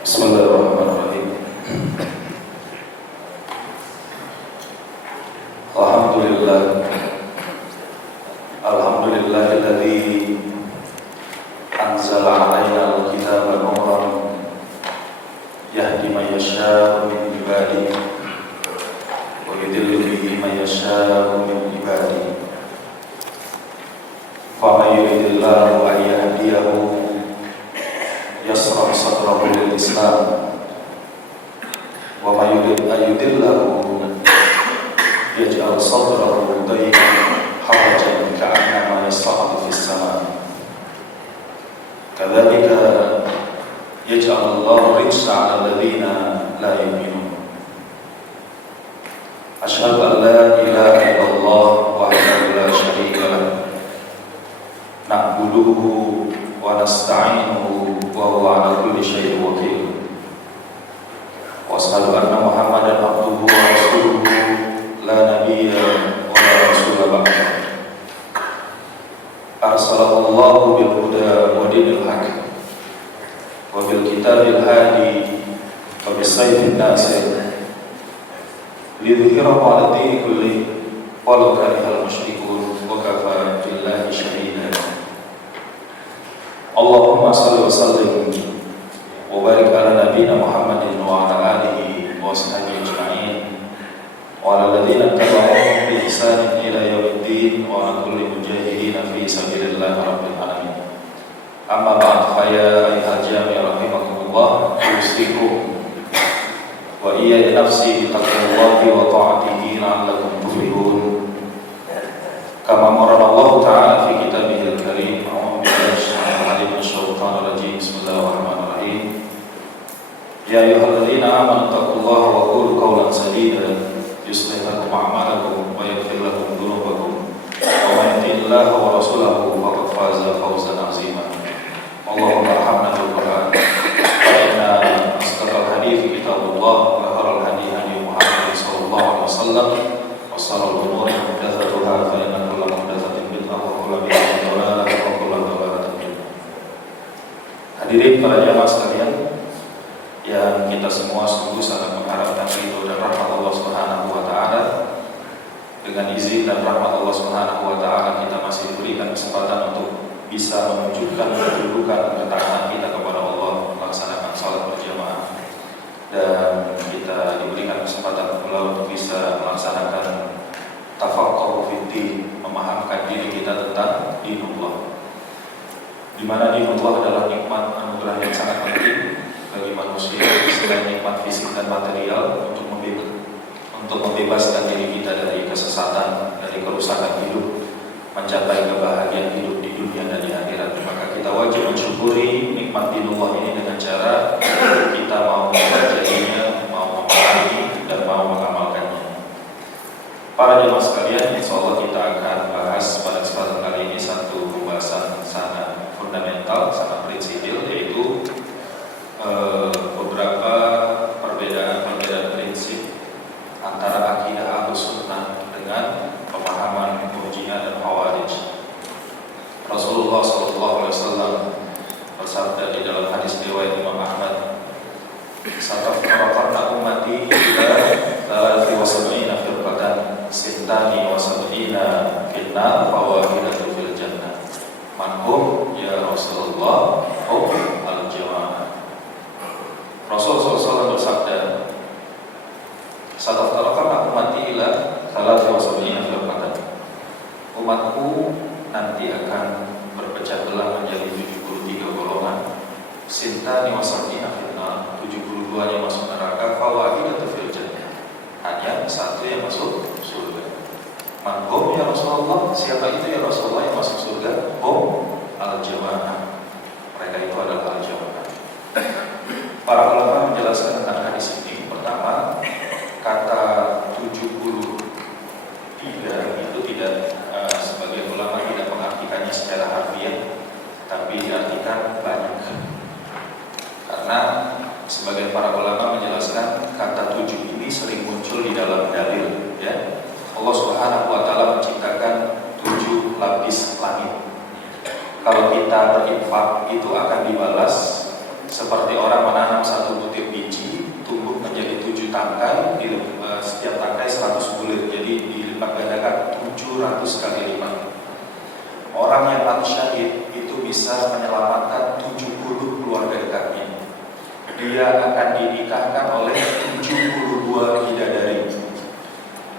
Bismillahirrahmanirrahim. Alhamdulillah. Alhamdulillahilladzi anzala 'alaina al-kitaba nuran yahdi man yasha'u min ibadihi wa yudhillu bihi man yasha'u min ibadihi. Faman yuridillahu an yahdiyahu yasrah sadrahu lil Islam wa may yurid an yudillahu yaj'al sadrahu dayyiqan harajan ka'annama yas'adu fis sama' kadzalika yaj'al Allahu rijsa 'ala alladhina la yu'minun. Asyhadu an la ilaha illallah wahdahu la syarika lah na'buduhu wa nasta'inuhu wa huwa 'ala kulli syai'in wakil. Wa asyhadu anna Muhammadan abduhu wa rasuluhu la nabiyya wa la rasula ba'da. Arsalahu Allahu bil huda wa dinil haqq wa bil kitabil hadi wa bis sayfin nasir liyudhhirahu 'ala dini kulli walau karihal musyrikun wa kafa billahi shahida. Allahumma salli wa sallim wa barik ala nabiyyina Muhammadin wa ala alihi wa sahbihi ajma'in wa ala alladziina tabauhum bi ihsanin ila yaumiddin wa ala kulli mujahidin fi sabilillah rabbil alamin. Amma ba'd, fa ya ayyuhal jami' rahimakumullah, usikum wa iyya nafsi bi taqwallahi wa ta'atihi la'allakum tuflihun. Kama marana Allah ta'ala fi kitabihil karim. Bismillahirrahmanirrahim. Ya ayyuhalladzina amanu taqullaha wa qulu qawlan sadida yuslih lakum a'malakum wa yaghfir lakum dhunubakum wa man yuti'illaha wa rasulahu faqad faza fawzan 'azima. Allahumma arhamna bil Qur'an fa inna asdaqal hadithi kitabullah wa khairal hadi hadi Muhammad sallallahu alaihi wasallam wa sharral umuri muhdatsatuha fa inna kulla muhdatsatin bid'ah wa kulla bid'atin dhalalah wa kulla dhalalatin fin nar. Hadirin para jamaah sekalian yang kita semua sungguh sangat mengharapkan ridho dan rahmat Allah Subhanahu wa taala. Dengan izin dan rahmat Allah Subhanahu wa taala kita masih diberikan kesempatan untuk bisa menunjukkan kedudukan ketaatan kita kepada Allah, melaksanakan salat berjamaah, dan kita diberikan kesempatan pula untuk bisa melaksanakan tafaqquh fiddin, memahamkan diri kita tentang dinullah, di mana dinullah adalah nikmat anugerah yang sangat penting bagi manusia selain nikmat fisik dan material untuk membebaskan diri kita dari kesesatan, dari kerusakan hidup, mencapai kebahagiaan hidup di dunia dan di akhirat. Maka kita wajib mensyukuri nikmat dinullah ini dengan cara kita mau mempelajarinya, mau memahami, dan mau mengamalkannya. Para jemaah sekalian, insyaallah kita akan bahas pada kesempatan kali ini satu pembahasan sangat fundamental, sangat prinsipil, yaitu beberapa perbedaan prinsip antara akidah Ahlus Sunnah dengan pemahaman Murji'ah dan Khawarij. Rasulullah SAW bersabda di dalam hadis riwayat Imam Ahmad, "Sataftaraqanna ummati ila 73 firqatan, sittani wa sab'ina fil nar wa wahidatun fil jannah. Man hum ya Rasulullah? Hum al-jamaah." Rasulullah SAW bersabda, "Sataftaraqanna ummati ila 73 firqatan." Umatku nanti akan berpecah belah menjadi 73 golongan. Sintani wa sab'ina fil nar, 72-nya masuk neraka, fa wahidatun fil jannah, hanya satu yang masuk surga. Man hum ya Rasulullah? Siapa itu ya Rasulullah yang masuk surga? Hum al-jamaah, mereka itu adalah al-jamaah. Para ulama menjelaskan tentang hadis ini. Pertama, kata 73 itu tidak, sebagian ulama tidak mengartikannya secara harfiah, tapi diartikan banyak. Karena sebagian para ulama menjelaskan kata 7 ini sering muncul di dalam dalil, ya. Allah Subhanahu wa taala menciptakan 7 lapis langit. Kalau kita berinfak itu akan dibalas seperti orang menanam satu butir biji tumbuh menjadi 7 tangkai, setiap tangkai 100 bulir, jadi dilipat gandakan 700 kali lipat. Orang yang mati syahid itu bisa menyelamatkan 70 keluarga dekatnya. Dia akan dinikahkan oleh 72 bidadari.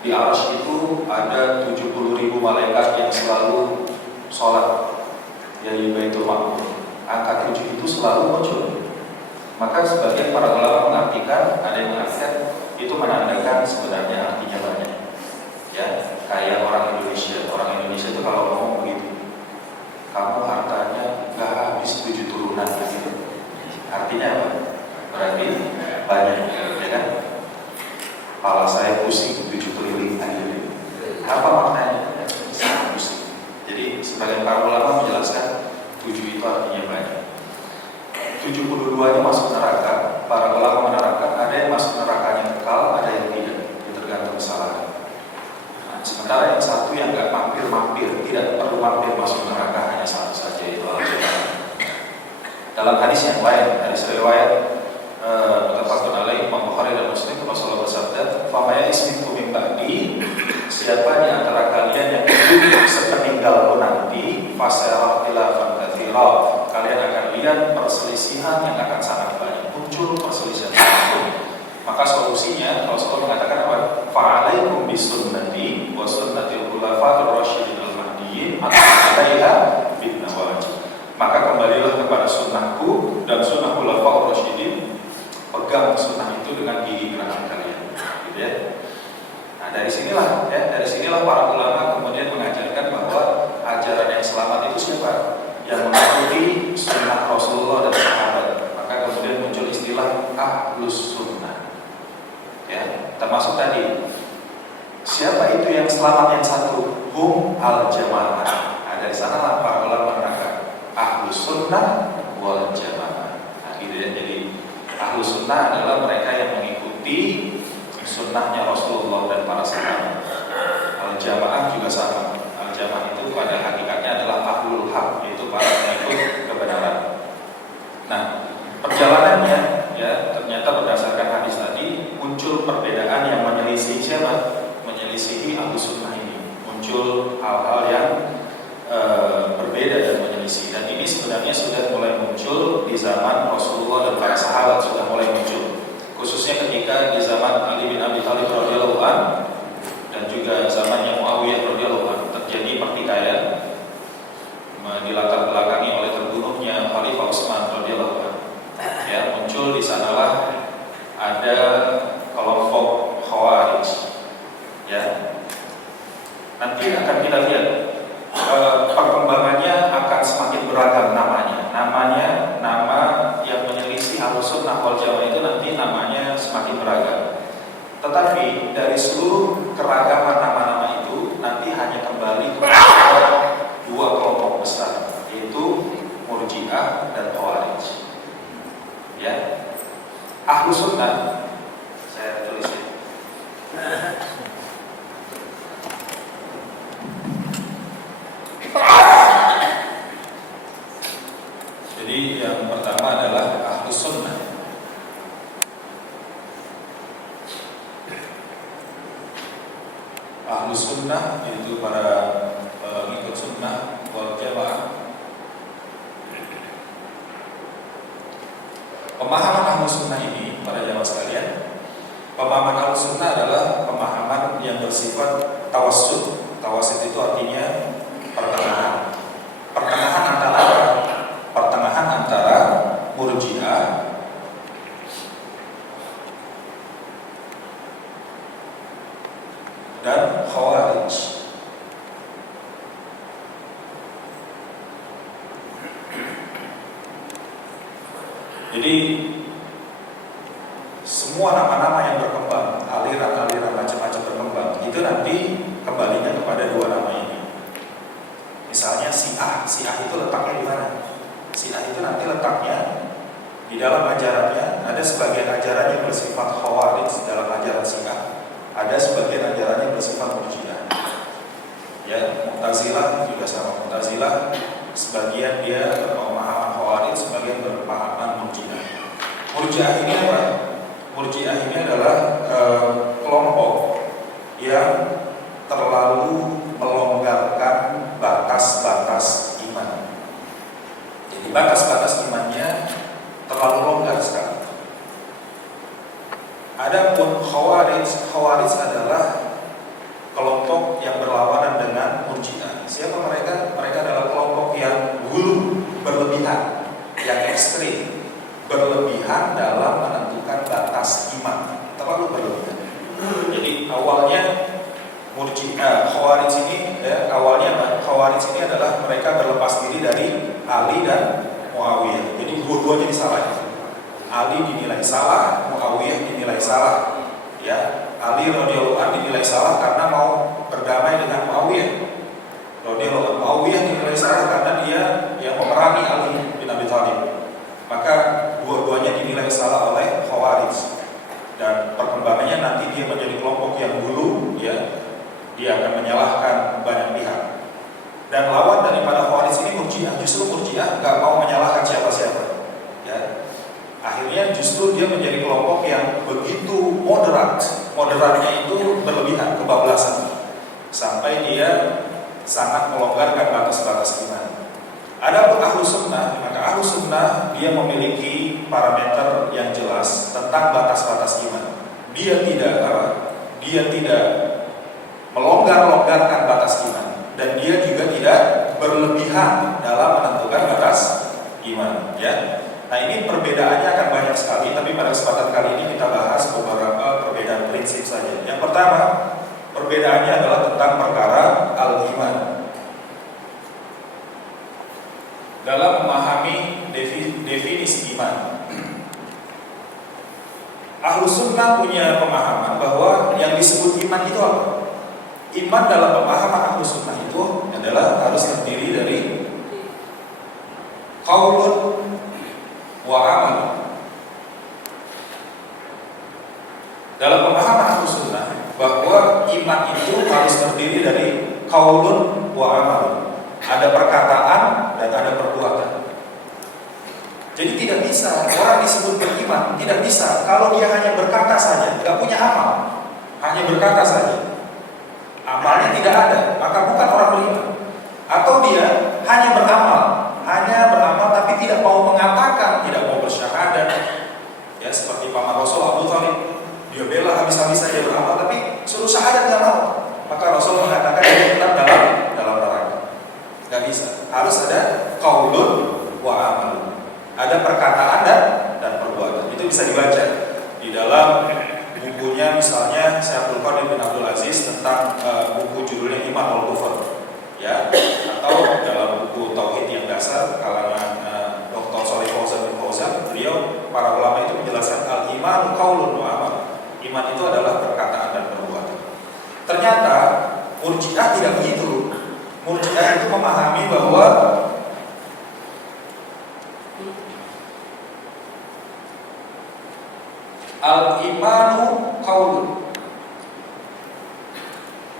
Di arsy itu ada 70.000 malaikat yang selalu sholat dari Baitul Ma'mur. Angka 7 itu selalu muncul. Maka sebagian para ulama mengartikan, ada yang mengartikan itu menandakan sebenarnya artinya banyak. Ya, kayak orang Indonesia. Orang Indonesia itu kalau ngomong begitu, kamu hartanya nggak habis 7 turunan gitu. Artinya apa? Berarti banyak, ya kan? Kepala saya pusing 7 triliun aja. Apa maknanya? Sangat pusing. Jadi sebagian para ulama menjelaskan 7 itu artinya banyak. 72-nya masuk neraka. Para ulama menerangkan ada yang masuk nerakanya kekal, ada yang tidak. Itu tergantung kesalahan. Nah, sementara yang satu yang nggak mampir-mampir, tidak perlu mampir masuk neraka, hanya satu saja, itu al-jannah. Dalam hadis yang lain, hadis riwayat muttafaqun alaih, Imam Bukhari dan Muslim, Rasulullah bersabda, "Famaya ismikum min ba'di", siapa di antara kalian yang hidup sepeninggalku nanti, fasayara khilafan katsira, kalian akan lihat perselisihan yang akan sangat banyak, muncul perselisihan. Maka solusinya Rasulullah mengatakan apa? Fa'alaikum bisunnati wa sunnatil khulafaur rasyidin al-mahdiyyin alaiha bin nawajib. Maka kembalilah kepada sunnahku dan sunnah khulafaur rasyidin, pegang sunnah itu dengan gigi geraham kalian, gitu ya. Nah, dari sinilah para ulama kemudian mengajarkan bahwa ajaran yang selamat itu siapa? Yang mengikuti sunnah Rasulullah dan sahabat. Maka kemudian muncul istilah ahlus sunnah. Ya, termasuk tadi, siapa itu yang selamat yang satu? Hum al-jamaah. Nah, dari sanalah para ulama menerangkan ahlus sunnah wal jamaah. Nah, gitu ya. Jadi ahlus sunnah adalah mereka yang mengikuti sunnahnya Rasulullah dan para sahabat. Al-jamaah juga sama. Al-jamaah itu pada hakikatnya adalah ahlul haq, yaitu para pengikut kebenaran. Nah, perjalanannya ya ternyata berdasarkan hadis tadi muncul perbedaan yang menyelisih siapa? Menyelisihi ahlus sunnah ini. Muncul hal-hal yang berbeda dan menyelisih. Dan ini sebenarnya sudah mulai muncul di zaman Rasulullah dan para sahabat, sudah mulai muncul. Khususnya ketika di zaman Ali bin Abi Thalib radhiyallahu anhu dan juga zamannya Muawiyah radhiyallahu anhu terjadi pertikaian, dilatar belakangi oleh terbunuhnya Khalifah Utsman radhiyallahu anhu. Ya, muncul di sanalah ada kelompok Khawarij. Ya. Nanti akan kita lihat perkembangannya akan semakin beragam namanya. Nama yang menyelisih ahlus sunnah wal jamaah itu nanti namanya semakin beragam. Tetapi dari seluruh keragaman nama-nama itu nanti hanya kembali kepada 2 kelompok besar, yaitu Murji'ah dan Khawarij. Ya, ahlus sunnah, saya tulis ya. Jadi yang pertama adalah ahlus sunnah. Ahlus sunnah yaitu para pengikut sunnah wal jamaah. Pemahaman ahlus sunnah ini, para jamaah sekalian, pemahaman ahlus sunnah adalah pemahaman yang bersifat tawassut. Tawassut itu artinya pertengahan. Pertengahan antara Murji'ah dan Khawarij. Jadi semua nama-nama yang berkembang, aliran-aliran macam-macam berkembang, itu nanti kembalinya kepada 2 nama ini. Misalnya Syiah itu letaknya di mana? Syiah itu nanti letaknya di dalam ajarannya. Ada sebagian ajaran yang bersifat Khawarij dalam ajaran Syiah, ada sebagian ajaran yang bersifat Murji'ah. Ya, Mu'tazilah juga sama. Mu'tazilah sebagian dia berpemahaman Khawarij, Khawarij, sebagian berpahaman Murji'ah. Murji'ah ini apa? Murji'ah ini adalah kelompok yang terlalu melonggarkan batas-batas iman. Jadi batas-batas imannya terlalu longgar sekali. Adapun Khawarij adalah kelompok yang berlawanan dengan Murji'ah. Siapa mereka? Mereka adalah kelompok yang gulu, berlebihan, yang ekstrim, berlebihan dalam menentukan batas iman, terlalu berlebihan. Jadi awalnya Khawarij ini, Khawarij ini adalah mereka berlepas diri dari Ali dan Muawiyah. Jadi dua-duanya disalahin. Ali dinilai salah, Muawiyah dinilai salah. Ya, Ali radhiyallahu anhu dinilai salah karena mau berdamai dengan Muawiyah. Muawiyah dinilai salah karena dia yang memerangi Ali bin Abi Thalib. Maka dua-duanya dinilai salah oleh Khawarij. Dan perkembangannya nanti dia menjadi kelompok yang dulu, ya, dia akan menyalahkan banyak pihak. Dan lawan daripada Khawarij ini Murji'ah. Justru Murji'ah nggak mau menyalahkan siapa-siapa. Ya, akhirnya justru dia menjadi kelompok yang begitu moderat. Moderatnya itu berlebihan, kebablasan, sampai dia sangat melonggarkan batas-batas iman. Adapun Ahlus Sunnah, maka Ahlus Sunnah dia memiliki parameter yang jelas tentang batas-batas iman. Dia tidak melonggar-longgarkan batas iman, dan dia juga tidak berlebihan dalam menentukan batas iman. Ya. Nah, ini perbedaannya akan banyak sekali, tapi pada kesempatan kali ini kita bahas beberapa perbedaan prinsip saja. Yang pertama, perbedaannya adalah tentang perkara al-iman. Dalam memahami definisi iman, Ahlus Sunnah punya pemahaman bahwa yang disebut iman itu apa? Iman dalam pemahaman Ahlus Sunnah itu adalah harus terdiri dari qaulun wa amal. Dalam pemahaman Ahlus Sunnah bahwa iman itu harus terdiri dari qaulun wa amal. Ada perkataan dan ada perbuatan. Jadi tidak bisa orang disebut beriman, tidak bisa kalau dia hanya berkata saja, tidak punya amal, hanya berkata saja, amalnya tidak ada, maka bukan orang beriman. Atau dia hanya beramal tapi tidak mau mengatakan, tidak mau bersyahadat, ya, seperti paman Rasul Abu Thalib, dia bela habis-habisan dia beramal tapi suruh syahadat nggak mau, maka Rasul mengatakan dia tetap dalam neraka. Nggak bisa, harus ada qaulun wa amal, ada perkataan dan perbuatan. Itu bisa dibaca di dalam bukunya, misalnya Syekh Abdul Qadir bin Abdul Aziz tentang buku judulnya Iman wal Kufur, ya, atau dalam buku Tauhid yang dasar kalangan Dr. Shalih Fauzan bin Fauzan, beliau, para ulama itu menjelaskan al-iman qaulun wa amal. Iman itu adalah perkataan dan perbuatan. Ternyata Murji'ah tidak begitu. Murji'ah itu memahami bahwa al-imanu qaulun.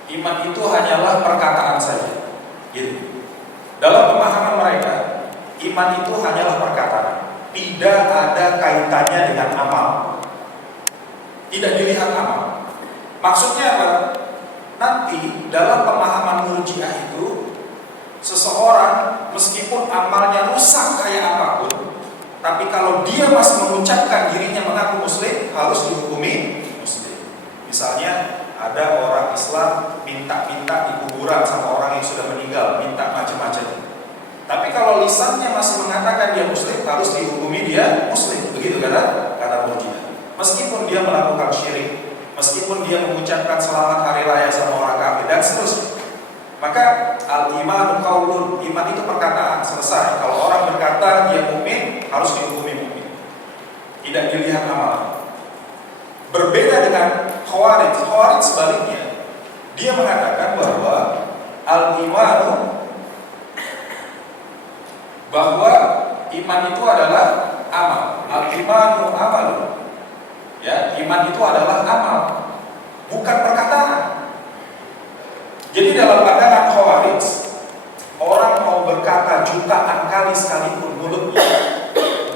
Iman itu hanyalah perkataan saja. Gitu. Dalam pemahaman mereka, iman itu hanyalah perkataan, tidak ada kaitannya dengan amal. Tidak dilihat amal. Maksudnya apa? Nanti dalam pemahaman Murji'ah itu, seseorang meskipun amalnya rusak kayak apapun, tapi kalau dia masih mengucapkan dirinya mengaku muslim, harus dihukumi muslim. Misalnya ada orang Islam minta-minta di kuburan sama orang yang sudah meninggal, minta macam-macam. Tapi kalau lisannya masih mengatakan dia muslim, harus dihukumi dia muslim. Begitu kata Murji'ah. Meskipun dia melakukan syirik, meskipun dia mengucapkan selamat hari raya sama orang kafir dan seterusnya. Maka al-iman qaulun, iman itu perkataan, selesai. Kalau orang berkata dia mukmin, harus dihukumi mukmin. Tidak dilihat amal. Berbeda dengan Khawarij. Khawarij sebaliknya, dia mengatakan bahwa al-imanu, bahwa iman itu adalah amal. Al-imanu amal. Ya, iman itu adalah amal, bukan perkataan. Jadi dalam pandangan Khawarij, orang mau berkata jutaan kali sekalipun mulutnya,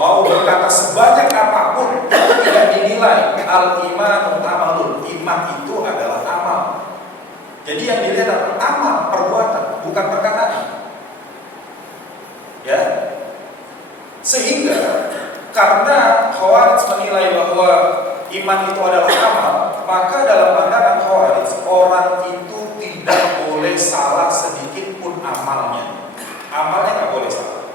mau berkata sebanyak apapun, itu tidak dinilai al-iman amalun. Iman itu adalah amal. Jadi yang dilihat adalah amal, perbuatan, bukan perkataan. Ya, sehingga karena Khawarij menilai bahwa iman itu adalah amal, maka dalam pandangan Khawarij orang itu tidak boleh salah sedikit pun amalnya. Amalnya nggak boleh salah.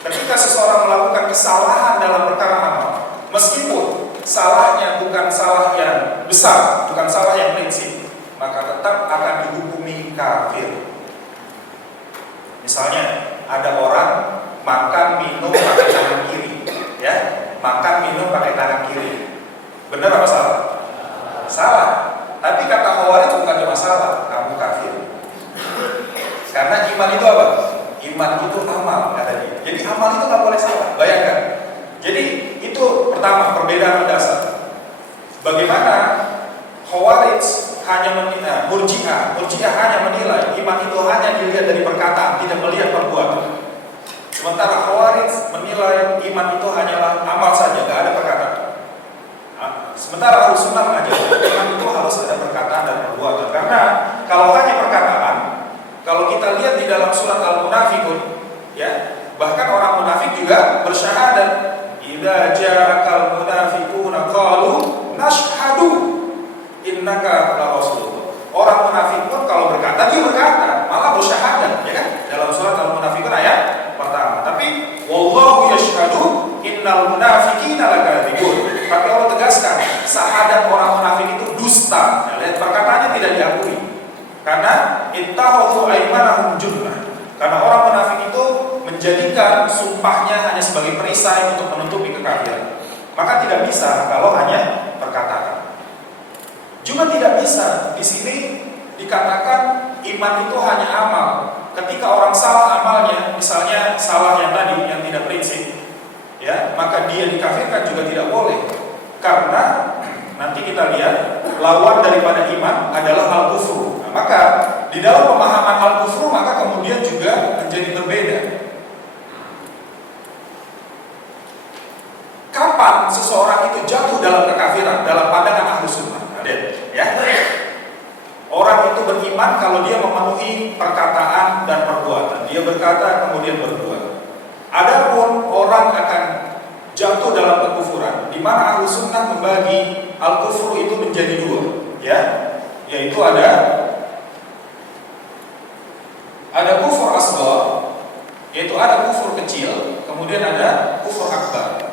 Ketika seseorang melakukan kesalahan dalam perkara amal, meskipun salahnya bukan salah yang besar, bukan salah yang prinsip, maka tetap akan dihukumi kafir. Misalnya ada orang makan minum pakai tangan kiri, ya, makan minum pakai tangan kiri, benar apa salah? Salah. Tapi kata Khawarij bukan cuma salah, kamu kafir. Karena iman itu apa? Iman itu amal, kata dia. Jadi amal itu nggak boleh salah. Bayangkan. Jadi itu pertama perbedaan mendasar. Bagaimana Khawarij hanya menilai, Murji'ah hanya menilai iman itu hanya dilihat dari perkataan, tidak melihat perbuatan. Sementara Khawarij menilai iman itu hanyalah amal saja, tidak ada perkataan. Sementara Ahlus Sunnah mengajarkan iman itu harus ada perkataan dan perbuatan. Karena kalau hanya perkataan, kalau kita lihat di dalam surat Al-Munafiqun, ya, bahkan orang munafik juga bersyahadat, idza ja'akal munafiquna qalu nashhadu innaka la rasulullah. Orang munafik pun kalau berkata, dia berkata, malah bersyahadat, ya kan? Dalam surat Al-Munafiqun ayat pertama. Tapi wallahu yashhadu innal munafiqina lakadzibun. Tapi Allah tegaskan, syahadat orang munafik itu dusta. Nah, lihat perkataannya tidak diakui. Karena ittakhadhu aymanahum junnah. Karena orang munafik itu menjadikan sumpahnya hanya sebagai perisai untuk menutupi kekafiran. Maka tidak bisa kalau hanya perkataan. Juga tidak bisa di sini dikatakan iman itu hanya amal. Ketika orang salah amalnya, misalnya salah yang tadi yang tidak prinsip, ya, maka dia dikafirkan juga tidak boleh. Karena nanti kita lihat lawan daripada iman adalah al-kufru. Nah, maka di dalam pemahaman al-kufru maka kemudian juga menjadi berbeda. Kapan seseorang itu jatuh dalam kekafiran dalam pandangan Ahlus Sunnah? Ya. Orang itu beriman kalau dia memenuhi perkataan dan perbuatan. Dia berkata kemudian berbuat. Adapun orang akan jatuh dalam kekufuran, di mana Ahlus Sunnah membagi al-kufru itu menjadi dua, ya, yaitu ada kufur asghar, yaitu ada kufur kecil, kemudian ada kufur akbar.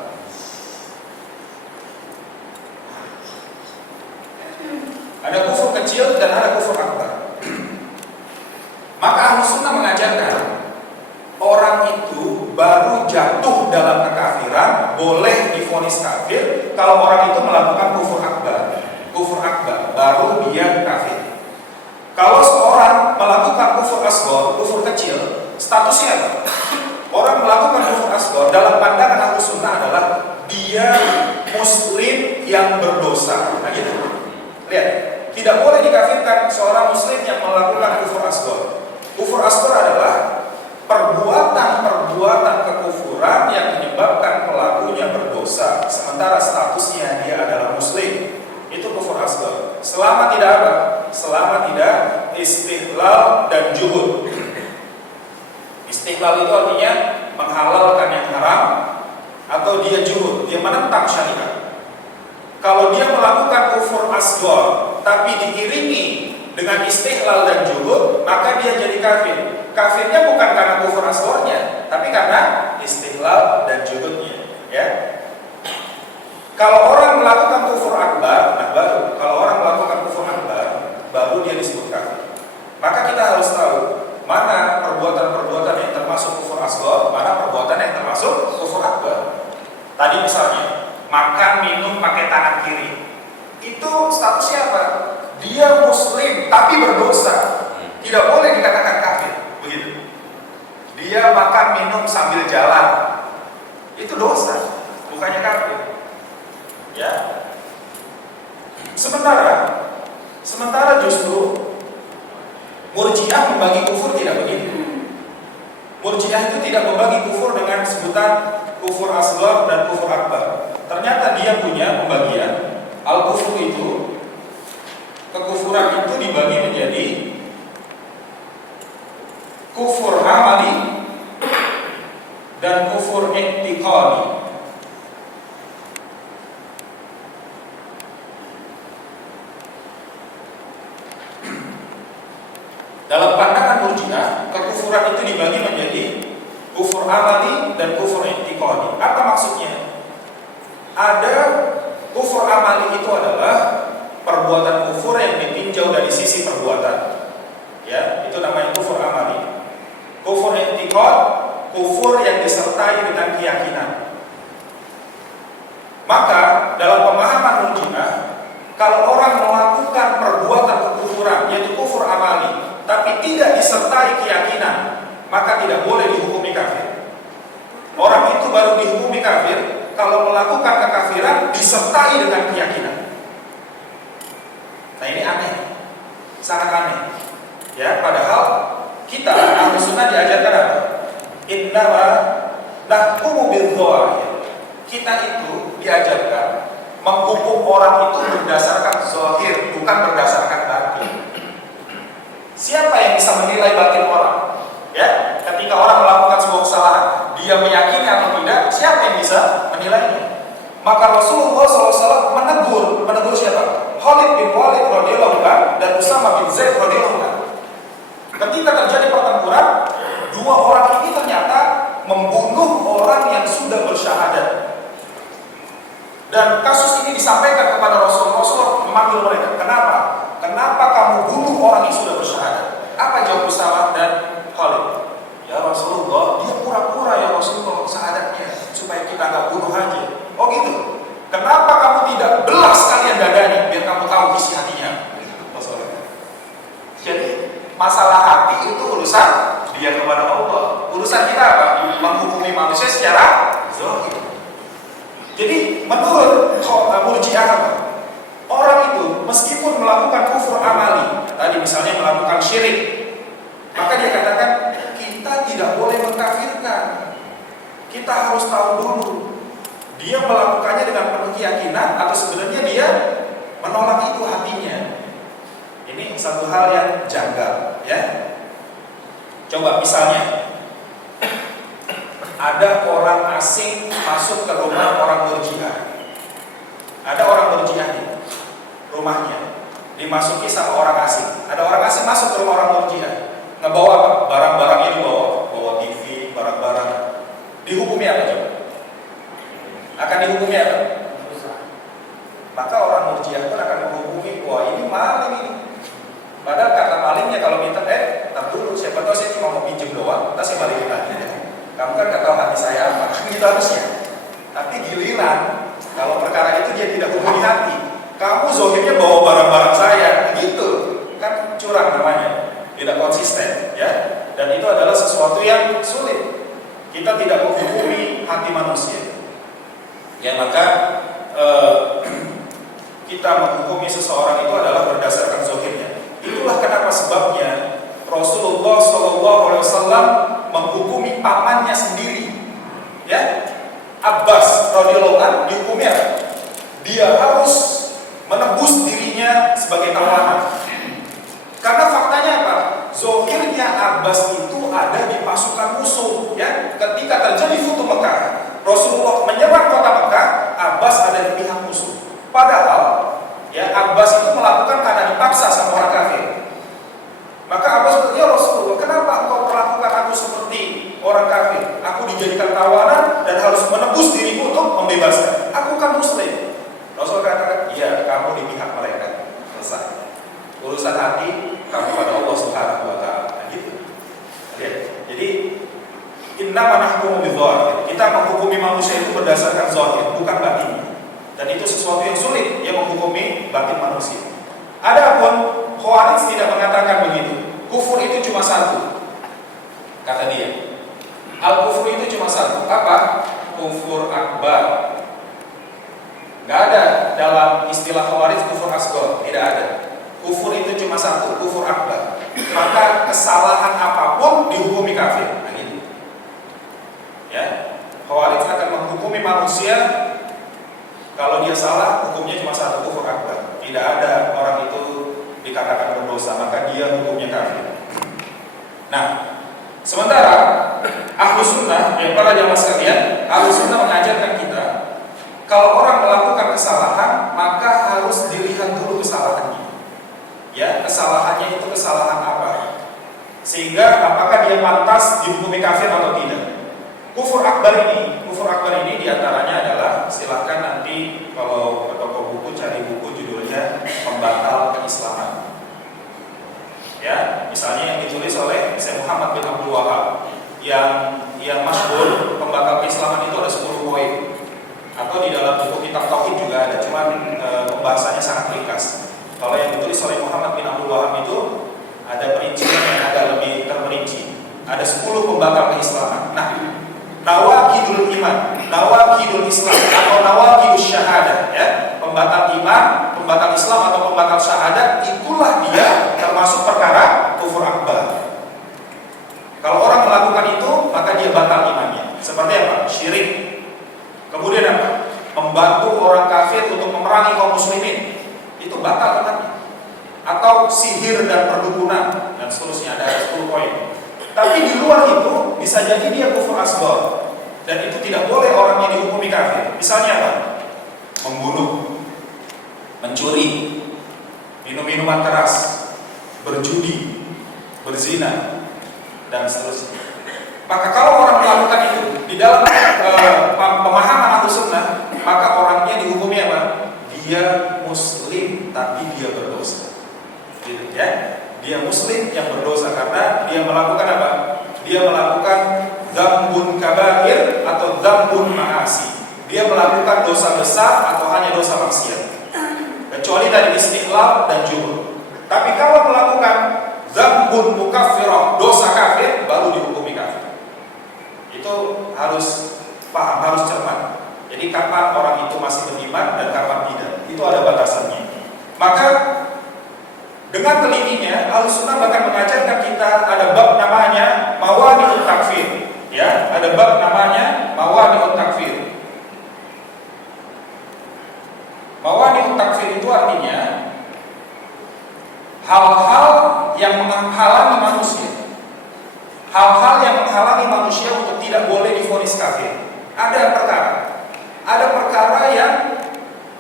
Ada kufur kecil dan ada kufur akbar. Maka Ahlus Sunnah mengajarkan orang itu baru jatuh dalam kekafiran, boleh divonis kafir kalau orang itu melakukan kufur akbar. Kufur akbar baru dia kafir. Kalau seorang melakukan kufur asghar, kufur kecil, statusnya apa? Orang melakukan kufur asghar dalam pandangan Ahlus Sunnah adalah dia muslim yang berdosa. Nah gitu. Lihat, tidak boleh dikafirkan seorang muslim yang melakukan kufur asghar. Kufur asghar adalah perbuatan kekufuran yang menyebabkan pelakunya berdosa, sementara statusnya dia adalah muslim. Itu kufur asghar. Selama tidak apa? Selama tidak istihlal dan juhud. Istihlal itu artinya menghalalkan yang haram, atau dia juhud, dia menentang syariat. Kalau dia melakukan kufur asghar tapi diiringi dengan istihlal dan juhud, maka dia jadi kafir. Kafirnya bukan karena kufur asgharnya, tapi karena istihlal dan juhudnya, ya. Kalau orang melakukan kufur akbar, nah kalau orang melakukan kufur akbar, baru dia disebut kafir. Maka kita harus tahu mana perbuatan-perbuatan yang termasuk kufur asghar, mana perbuatan yang termasuk kufur akbar. Tadi misalnya makan minum pakai tangan kiri, itu statusnya apa? Dia muslim tapi berdosa, tidak boleh dikatakan kafir. Begitu. Dia makan minum sambil jalan, itu dosa, bukannya kafir. Ya. Sementara justru Murji'ah membagi kufur tidak begitu. Murji'ah itu tidak membagi kufur dengan sebutan kufur asghar dan kufur akbar. Ternyata dia punya pembagian. Al-kufur itu, kekufuran itu dibagi menjadi kufur amali dan kufur i'tiqadi. Dalam pandangan Murji'ah, kekufuran itu dibagi menjadi kufur amali dan kufur i'tiqadi. Apa maksudnya? Ada kufur amali itu adalah perbuatan kufur yang ditinjau dari sisi perbuatan. Ya, itu namanya kufur amali. Kufur i'tiqad, kufur yang disertai dengan keyakinan. Maka dalam pemahaman Murji'ah, kalau orang melakukan perbuatan kekufuran yaitu kufur amali tapi tidak disertai keyakinan, maka tidak boleh dihukumi kafir. Orang itu baru dihukumi kafir kalau melakukan kekafiran disertai dengan keyakinan. Nah, ini aneh, sangat aneh. Ya, padahal kita Ahlus Sunnah diajarkan apa? Innama nahkumu bil-dhahir. Kita itu diajarkan menghukum orang itu berdasarkan zahir, bukan berdasarkan batin. Siapa yang bisa menilai batin orang? Ya, ketika orang melakukan sebuah kesalahan, dia meyakini atau tidak, siapa yang bisa menilainya? Maka Rasulullah SAW menegur siapa? Khalid bin Walid radhiyallahu anhu dan Usama bin Zaid radhiyallahu anhu. Ketika terjadi pertempuran, dua orang ini ternyata membunuh orang yang sudah bersyahadat. Dan kasus ini disampaikan kepada Rasulullah memanggil mereka. Kenapa? Kenapa kamu bunuh orang yang sudah bersyahadat? Apa jawab Usama dan Khalid? Ya Rasulullah, dia pura-pura ya Rasulullah syahadatnya supaya kita nggak bunuh aja. Oh gitu. Kenapa kamu tidak belah sekalian dadanya biar kamu tahu isi hatinya? Jadi masalah hati itu urusan dia kepada Allah. Urusan kita apa? Menghukumi manusia secara zahir. Jadi menurut Murji'ah apa? Orang itu meskipun melakukan kufur amali, tadi misalnya melakukan syirik, maka dia katakan kita tidak boleh mengkafirkan. Kita harus tahu dulu dia melakukannya dengan penuh keyakinan atau sebenarnya dia menolak itu hatinya. Ini satu hal yang janggal, ya. Coba misalnya ada orang asing masuk ke rumah orang Murji'ah. Ada orang Murji'ah di rumahnya, dimasuki sama orang asing. Ada orang asing masuk ke rumah orang Murji'ah, ngebawa apa? Barang-barangnya bawa TV, barang-barang. Dihukumi apa coba? Akan dihukumi apa? Maka orang Murji'ah pun akan menghukumi, wah ini maling ini. Padahal kata malingnya kalau minta, tar dulu, siapa tahu saya cuma mau pinjam doang, saya balikin lagi. Kamu kan gak tahu hati saya apa, gitu harusnya. Tapi giliran, kalau perkara itu dia tidak hubungi hati, kamu zohirnya bawa barang-barang saya, gitu. Kan curang namanya, tidak konsisten, ya. Dan itu adalah sesuatu yang sulit. Kita tidak menghukumi hati manusia. Ya maka kita menghukumi seseorang itu adalah berdasarkan zohirnya. Itulah kenapa sebabnya Rasulullah SAW menghukumi pamannya sendiri, ya. Abbas radhiyallahu anhu dihukumi apa? Dia harus menebus dirinya sebagai tawanan. Karena faktanya apa? Zohirnya Abbas itu ada di pasukan musuh, ya. Ketika terjadi Futuh Mekah, Rasulullah menyerang kota Mekah, Abbas ada di pihak musuh. Padahal, ya Abbas itu melakukan karena dipaksa sama orang kafir. Maka Abbas berkata, ya Rasulullah, kenapa engkau perlakukan aku seperti orang kafir? Aku dijadikan tawanan dan harus menebus diriku untuk membebaskan. Aku kan muslim. Rasul katakan, iya kamu di pihak mereka. Selesai. Urusan hati kamu pada Allah Subhanahu wa Ta'ala. Gitu. Lihat. Jadi innama nahkumu bidzahir. Kita menghukumi manusia itu berdasarkan zahir, bukan batin. Dan itu sesuatu yang sulit, ya menghukumi batin manusia. Adapun Khawarij tidak mengatakan begitu. Kufur itu cuma satu, kata dia. Al-kufur itu cuma satu. Apa? Kufur akbar. Gak ada dalam istilah Khawarij kufur asghar, tidak ada. Kufur itu cuma satu, kufur akbar. Maka kesalahan apapun dihukumi kafir. Nah, gitu. manusia, kalau dia salah, hukumnya cuma satu, kufur akbar. Tidak ada orang itu dikatakan berdosa, maka dia hukumnya kafir. Nah, sementara Ahlus Sunnah, para jamaah sekalian, Ahlus Sunnah mengajarkan kita, kalau orang melakukan kesalahan, maka harus dilihat dulu kesalahannya. Ya, kesalahannya itu kesalahan apa? Sehingga apakah dia pantas dihukumi kafir atau tidak? Kufur akbar ini diantaranya adalah, silahkan nanti kalau ke toko buku cari buku judulnya Pembatal Keislaman. Ya, misalnya yang ditulis oleh Syekh Muhammad bin Abdul Wahab yang masyhur, Pembatal Keislaman itu ada 10 poin. Atau di dalam buku kitab tauhid juga ada, cuman pembahasannya sangat ringkas. Kalau yang ditulis oleh Muhammad bin Abdul Wahab itu ada perincian yang agak lebih terperinci. Ada 10 pembatal keislaman. Nah, nawaqidul iman, nawaqidul Islam atau nawaqidus syahadah, ya, pembatal iman, pembatal Islam atau pembatal syahadat, itulah dia termasuk perkara kufur akbar. Kalau orang melakukan itu, maka dia batal imannya. Seperti apa? Syirik. Kemudian apa? Membantu orang kafir untuk memerangi kaum muslimin, itu batal imannya. Atau sihir dan perdukunan dan seterusnya, ada 10 poin. Tapi di luar itu bisa jadi dia kufur asghar, dan itu tidak boleh orangnya dihukumi kafir. Misalnya apa? Membunuh, mencuri, minum minuman keras, berjudi, berzina, dan seterusnya. Maka kalau orang melakukan itu di dalam pemahaman Ahlus Sunnah, maka orangnya dihukumi apa? Dia muslim tapi dia berdosa. Gitu, ya? Dia muslim yang berdosa karena dia melakukan apa? Dia melakukan dzambun kabair atau dzambun ma'asi. Dia melakukan dosa besar atau hanya dosa maksiat. Kecuali dari istiqlal dan juhud. Tapi kalau melakukan dzambun mukaffirah, dosa kafir, baru dihukumi kafir. Itu harus paham, harus cermat. Jadi kapan orang itu masih beriman dan kapan tidak, itu ada batasannya. Maka dengan telitinya, Ahlus Sunnah bahkan mengajarkan kita ada bab namanya mawani'ut takfir. Ya, ada bab namanya mawani'ut takfir. Mawani'ut takfir itu artinya hal-hal yang menghalangi manusia. Hal-hal yang menghalangi manusia untuk tidak boleh divonis kafir. Ada perkara yang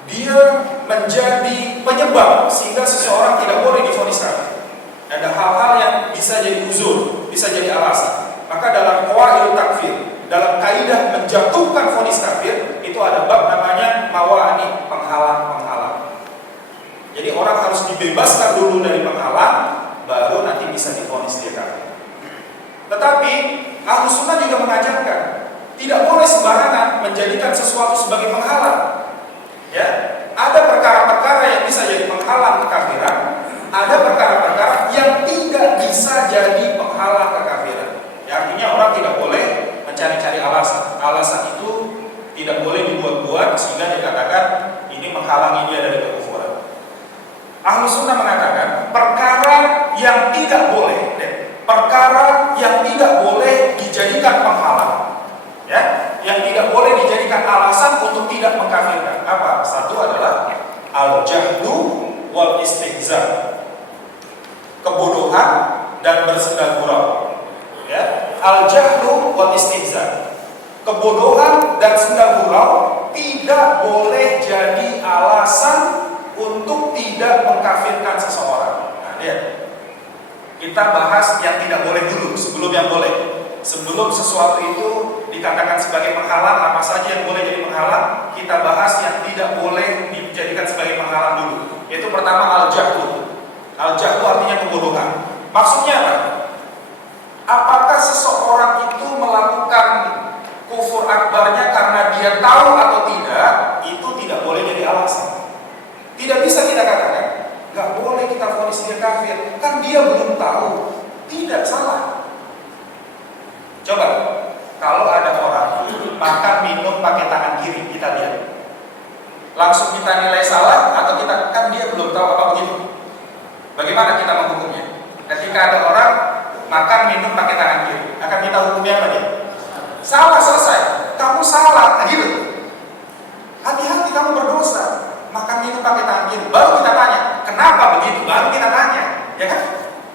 dia menjadi penyebab sehingga seseorang tidak boleh divonis kafir. Ada hal-hal yang bisa jadi uzur, bisa jadi alasan. Maka dalam qawaidut takfir, dalam kaidah menjatuhkan vonis kafir, itu ada bab namanya mawani, penghalang-penghalang. Jadi orang harus dibebaskan dulu dari penghalang, baru nanti bisa divonis dia kafir. Tetapi Ahlus Sunnah juga mengajarkan tidak boleh sembarangan menjadikan sesuatu sebagai penghalang. Ya, ada perkara-perkara yang bisa jadi penghalang kekafiran, ada perkara-perkara yang tidak bisa jadi penghalang kekafiran. Ya, artinya orang tidak boleh mencari-cari alasan. Alasan itu tidak boleh dibuat-buat sehingga dikatakan ini menghalangi dia dari kekufuran. Ahlus Sunnah mengatakan perkara yang tidak boleh, perkara yang tidak boleh dijadikan penghalang, ya, yang tidak boleh dijadikan alasan untuk tidak mengkafirkan. Apa? Satu adalah al-jahlu wal istihza, kebodohan dan bersenda gurau. Ya, al-jahlu wal istihza, kebodohan dan senda gurau tidak boleh jadi alasan untuk tidak mengkafirkan seseorang. Nah, lihat. Kita bahas yang tidak boleh dulu sebelum yang boleh. Sebelum sesuatu itu dikatakan sebagai penghalang, apa saja yang boleh jadi penghalang, kita bahas yang tidak boleh dijadikan sebagai penghalang dulu. Yaitu pertama al-jahlu. Al-jahlu artinya kebodohan. Maksudnya apa? Apakah seseorang itu melakukan kufur akbarnya karena dia tahu atau tidak? Itu tidak boleh jadi alasan. Tidak bisa kita katakan nggak boleh kita vonis dia kafir, kan dia belum tahu. Tidak, salah. Coba, kalau ada orang makan minum pakai tangan kiri, kita lihat, langsung kita nilai salah atau kita, kan dia belum tahu apa begitu. Bagaimana kita menghukumnya? Ketika ada orang makan minum pakai tangan kiri, akan kita hukumnya apa dia? Salah, selesai. Kamu salah, gitu. kamu berdosa, makan minum pakai tangan kiri. Baru kita tanya, kenapa begitu? Baru kita tanya, ya kan?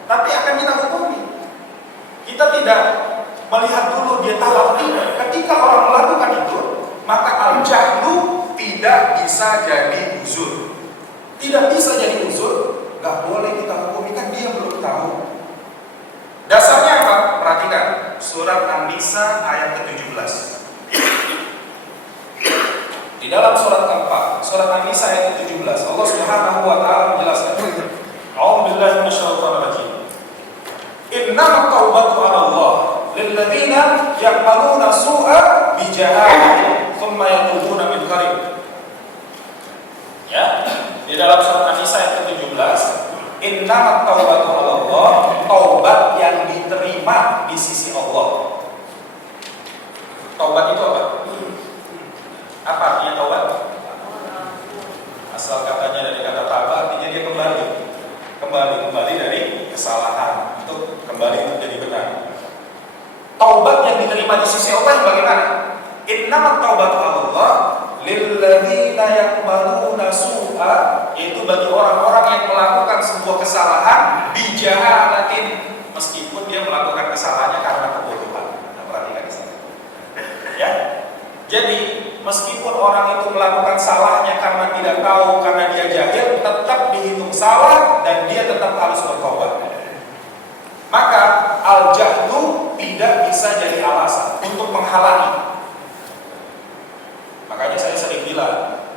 Tapi akan kita hukumi. Kita tidak melihat dulu dia tahu atau tidak. Ketika orang melakukan itu, maka al-jahlu tidak bisa jadi uzur. Tidak bisa jadi uzur, nggak boleh kita hukumi, kan dia belum tahu. Dasarnya apa? Perhatikan surat An-Nisa ayat ke-17. Di dalam surat keempat, surat An-Nisa ayat ke-17, Allah Subhanahu wa taala menjelaskan, A'udzubillahi minasyaitonir rajim. Innamat taubatu 'ala Allah lil ladzina ya'maluna su'a bi jahalatin tsumma yatubuna min qarib. Ya, di dalam surat An-Nisa ayat ke-17, innamat taubatu 'ala Allah, taubat yang diterima di sisi Allah. Taubat itu apa? Apa artinya taubat? Asal katanya dari kata taba, artinya dia kembali dari kesalahan untuk kembali menjadi benar. Taubat yang diterima di sisi Allah yang bagaimana? Innamat taubatu 'ala Allah lilladzina yaqbaluna su'a, yaitu bagi orang-orang yang melakukan sebuah kesalahan bijahalatin, meskipun dia melakukan kesalahannya karena kebodohan. Nah, perhatikan di sini. Ya. Jadi, meskipun orang itu melakukan salahnya karena tidak tahu, karena dia jahil, tetap dihitung salah dan dia tetap harus bertobat. Maka al-jahlu tidak bisa jadi alasan untuk menghalangi. Makanya saya sering bilang,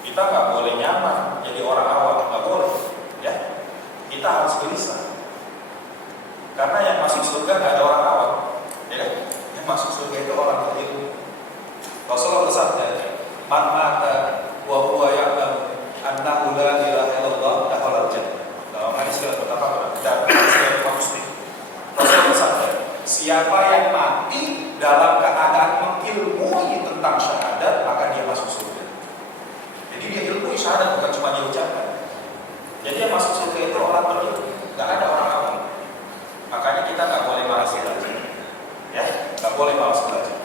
kita nggak boleh nyaman jadi orang awam, nggak boleh. Ya, kita harus gelisah. Karena yang masuk surga nggak ada orang awam, ya. Yang masuk surga itu orang berilmu. Rasulullah bersabda, "Man mata wa huwa ya'lam annahu la ilaha illallah dakhala al-jannah." Dalam hadis riwayat Muslim. Rasulullah bersabda, siapa yang mati dalam keadaan mengilmui tentang syahadat, maka dia masuk surga. Jadi dia ilmu syahadat, bukan cuma dia ucapkan. Jadi yang masuk surga itu orang berilmu, nggak ada orang awam. Makanya kita nggak boleh malas belajar, ya, nggak boleh malas belajar.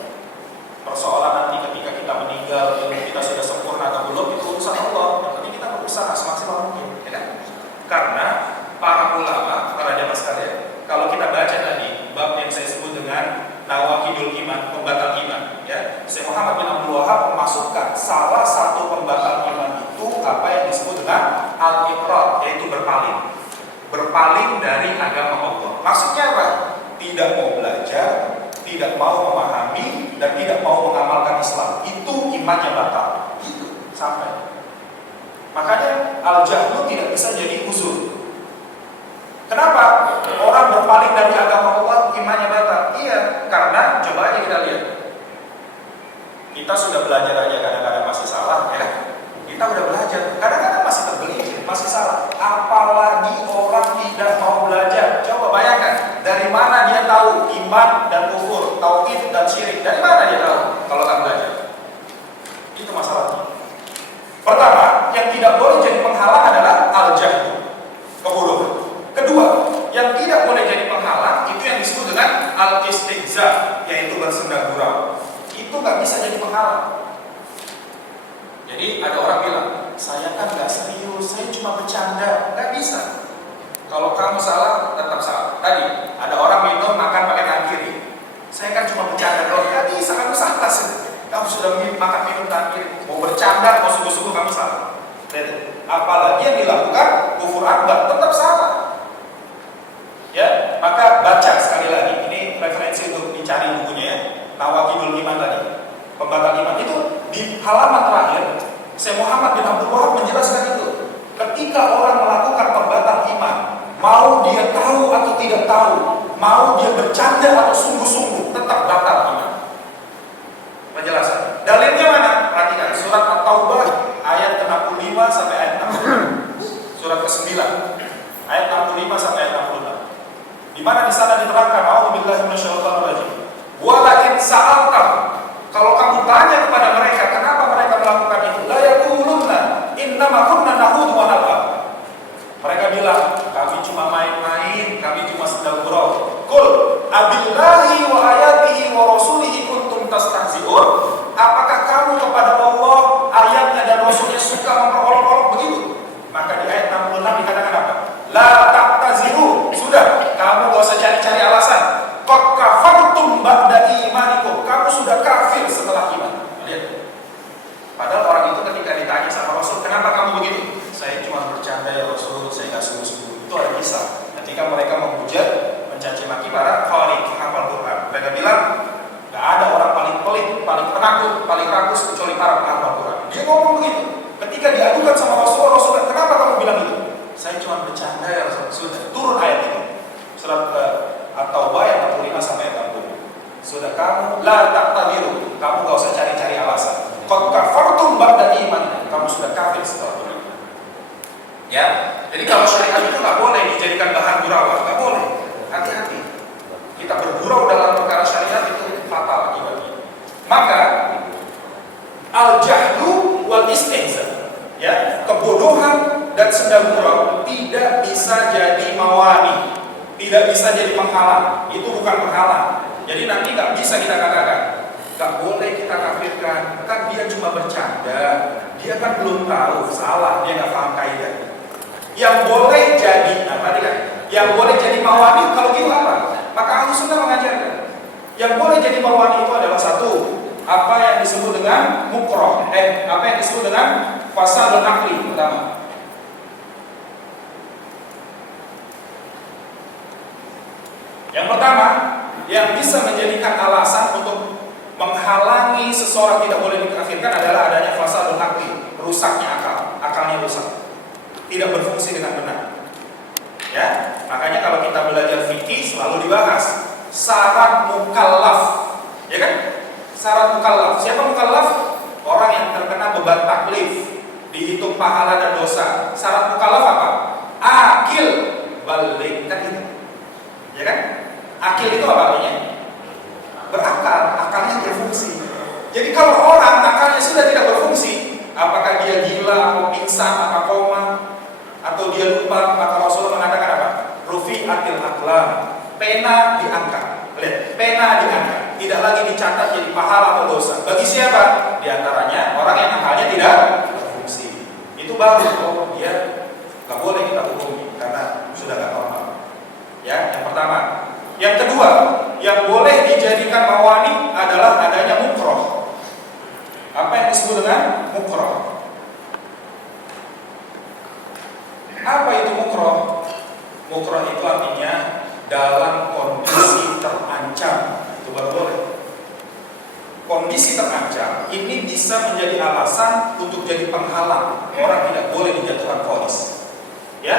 Persoalan nanti ketika kita meninggal, ilmu kita sudah sempurna atau belum, itu urusan Allah. Yang penting kita berusaha semaksimal mungkin, ya kan? Karena para ulama, para jamaah sekalian, kalau kita baca tadi bab yang saya sebut dengan nawaqidul iman, pembatal iman, ya, Syekh Muhammad bin Abdul Wahab memasukkan salah satu pembatal iman itu apa yang disebut dengan al-iqrar, yaitu berpaling dari agama Allah. Maksudnya apa? Tidak mau belajar, tidak mau memahami, dan tidak mau mengamalkan Islam. Itu imannya batal. Itu sampai. Makanya al-jahlu tidak bisa jadi uzur. Kenapa orang berpaling dari agama Allah imannya batal? Iya, karena coba aja kita lihat. Kita sudah belajar aja kadang-kadang masih salah, ya. Kita udah belajar, kadang-kadang masih tergelincir, masih salah. Apalagi orang tidak mau belajar. Coba bayangkan, dari mana dia tahu iman dan kufur, tauhid dan syirik? Dari mana dia tahu kalau tak belajar? Itu masalahnya. Pertama, yang tidak boleh jadi penghalang adalah al-jahlu, kebodohan. Kedua, yang tidak boleh jadi penghalang itu yang disebut dengan al-istihza, yaitu bersenda gurau. Itu nggak bisa jadi penghalang. Jadi ada orang bilang, saya kan nggak serius, saya cuma bercanda. Nggak bisa. Kalau kamu salah, tetap salah. Tadi ada orang minum makan pakai tangan kiri. Saya kan cuma bercanda. Kalau nggak bisa, kamu salah sih. Kamu sudah makan minum tangan kiri. Mau bercanda, mau sungguh-sungguh, kamu salah. Apalagi yang dilakukan kufur akbar, tetap salah. Ya, maka baca sekali lagi. Ini referensi untuk dicari bukunya, ya. Nawaqidul Iman tadi, pembatal iman itu di halaman terakhir. Syekh Muhammad bin Abdul Wahab menjelaskan itu. Ketika orang melakukan pembatal iman, mau dia tahu atau tidak tahu, mau dia bercanda atau sungguh-sungguh, tetap batal iman. Penjelasan. Dalilnya mana? Perhatikan surat At-Taubah ayat 65 sampai ayat 60. Surat ke-9 ayat 65 sampai ayat 66. Di mana di sana diterangkan, a'udzubillahi minasyaitonir rajim. Walakin sa'altam, kalau kamu tanya kepada mereka kenapa mereka melakukan itu, la yaqulunna innama kunna nahudu wa nal'ab. Mereka bilang, kami cuma main-main, kami cuma sedang gurau. Qul abillahi wa ayatihi wa rasulihi kuntum tastahzi'un. Apakah kamu kepada Allah, kenapa kamu begitu? Saya cuma bercanda ya Rasul, saya nggak sungguh-sungguh. Itu ada kisah. Ketika mereka menghujat, mencaci maki para khawari, penghafal Quran. Mereka bilang, nggak ada orang paling pelit, paling penakut, paling rakus kecuali para penghafal Quran. Dia ngomong begitu. Ketika diadukan sama Rasulullah, kenapa kamu bilang itu? Saya cuma bercanda ya Rasul. Sudah turun ayat ini. Surat At-Taubah ayat 45 sampai 60. Sudah kamu la taqtadiru, kamu gak usah cari-cari alasan. Qad kafartum ba'da iman, kamu sudah kafir setelah beriman. Ya, jadi kalau syariat itu nggak boleh dijadikan bahan gurau, nggak boleh. Hati-hati. Kita bergurau dalam perkara syariat itu fatal akibatnya. Maka al-jahlu wal istihza, ya, kebodohan dan senda gurau tidak bisa jadi mawani, tidak bisa jadi penghalang. Itu bukan penghalang. Jadi nanti nggak bisa kita katakan, nggak boleh kita kafirkan, kan dia cuma bercanda, dia kan belum tahu, salah, dia nggak paham kaidah. Yang boleh jadi, nah tadi kan, yang boleh jadi mawani kalau gitu apa? Maka Ahlus Sunnah mengajarkan, yang boleh jadi mawani itu adalah satu, apa yang disebut dengan mukroh, apa yang disebut dengan fasadul akli pertama. Yang pertama, yang bisa menjadikan alasan untuk menghalangi seseorang tidak boleh dikafirkan adalah adanya fasadul akli, rusaknya akal, akalnya rusak, tidak berfungsi dengan benar. Ya, makanya kalau kita belajar fikih selalu dibahas syarat mukallaf, ya kan? Syarat mukallaf. Siapa mukallaf? Orang yang terkena beban taklif, dihitung pahala dan dosa. Syarat mukallaf apa? Akil, balik, kan itu, ya kan? Akil itu apa artinya? Berakal, akalnya berfungsi. Jadi kalau orang akalnya sudah tidak berfungsi, apakah dia gila, atau pingsan, atau koma, atau dia lupa, maka Rasulullah mengatakan apa? Rufi'atil aqlam, pena diangkat. Lihat, pena diangkat, tidak lagi dicatat jadi pahala atau dosa. Bagi siapa? Di antaranya orang yang akalnya tidak berfungsi. Itu baru, oh dia nggak boleh kita hukumi karena sudah nggak normal. Ya, yang pertama. Yang kedua, yang boleh dijadikan mawani adalah adanya mukroh. Apa yang disebut dengan mukroh? Apa itu mukroh? Mukroh itu artinya dalam kondisi terancam, itu baru boleh. Kondisi terancam ini bisa menjadi alasan untuk jadi penghalang orang tidak boleh dijatuhkan vonis. Ya,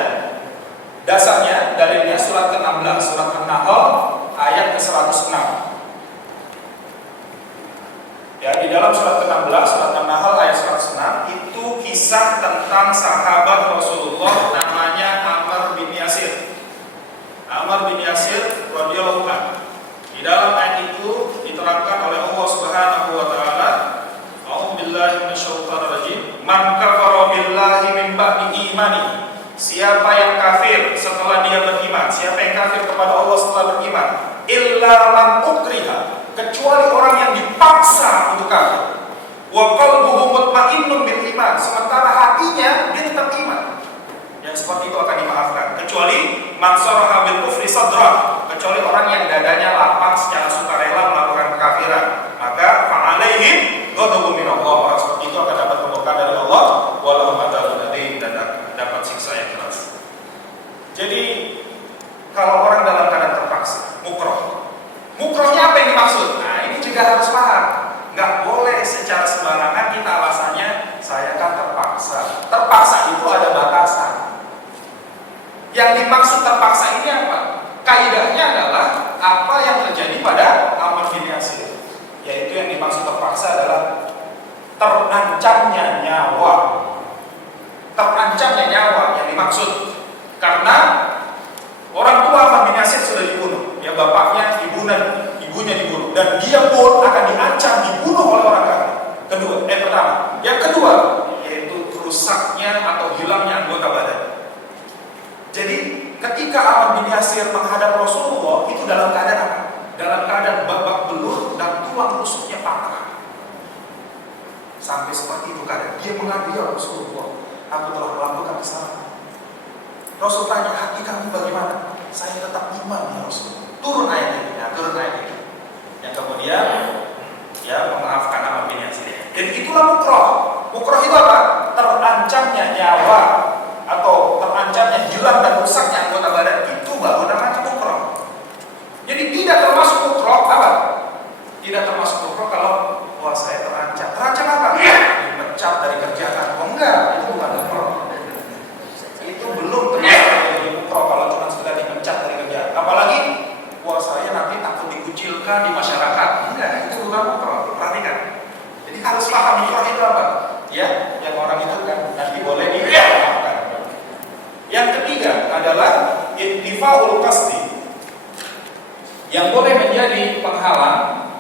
dasarnya dalilnya surat ke-16, surat An-Nahl ayat ke-106. Ya, di dalam surat ke-16, surat An-Nahl ayat 106 itu kisah tentang sahabat Rasulullah namanya Ammar bin Yasir. Ammar bin Yasir radhiyallahu anhu. Di dalam ayat itu diterangkan oleh Allah Subhanahu wa taala, A'udzubillahi minasyaitonir rajim, man kafara billahi min ba'di imani. Siapa yang kafir setelah dia beriman? Siapa yang kafir kepada Allah setelah beriman? Illa man ukriha, kecuali orang yang dipaksa untuk kafir. Wa qalbuhu mutmainnun bil iman, sementara hatinya dia tetap iman. Yang seperti itu akan dimaafkan. Kecuali man saraha bil kufri sadra, kecuali orang yang dadanya lapang secara sukarela melakukan kekafiran, maka fa'alaihim ghadabun min Allah. Orang seperti itu akan dapat murka dari Allah, walahum adzabun alim, dan dapat siksa yang keras. Jadi kalau orang dalam keadaan terpaksa, mukroh. Mukrohnya apa yang dimaksud? Nah, ini juga harus paham. Nggak boleh secara sembarangan kita alasannya saya kan terpaksa. Terpaksa itu ada batasan. Yang dimaksud terpaksa ini apa? Kaidahnya adalah apa yang terjadi pada Ammar bin Yasir. Yaitu yang dimaksud terpaksa adalah terancamnya nyawa. Terancamnya nyawa yang dimaksud. Karena orang tua Ammar bin Yasir sudah dibunuh. Ya, bapaknya, ibunya dibunuh. Dan dia pun akan diancam dibunuh oleh orang kafir. Pertama. Yang kedua, yaitu rusaknya atau hilangnya anggota badan. Jadi ketika Ammar bin Yasir menghadap Rasulullah itu dalam keadaan apa? Dalam keadaan babak belur dan tulang rusuknya patah. Sampai seperti itu keadaan. Dia mengadu, ya Rasulullah, aku telah melakukan kesalahan. Rasul tanya, hati kamu bagaimana? Saya tetap iman ya Rasul. Turun ayat ini, turun ayat ini. Yang kemudian ya memaafkan Ammar bin Yasir. Jadi itulah mukroh. Mukroh itu apa? Terancam terancamnya nyawa atau terancamnya hilang dan rusaknya anggota badan, itu baru namanya mukroh. Jadi tidak termasuk mukroh apa? Tidak termasuk mukroh kalau wah saya terancam. Terancam apa? Dipecat dari kerjaan. Oh enggak, itu bukan mukroh. Itu belum termasuk menjadi mukroh kalau cuma sekedar dipecat dari kerjaan. Apalagi wah saya nanti takut dikucilkan di masyarakat. Enggak, itu bukan mukroh. Perhatikan. Jadi harus paham mukroh itu apa? Ya, yang orang itu kan nanti boleh dimaafkan. Yang ketiga adalah intifaul qasdi, yang boleh menjadi penghalang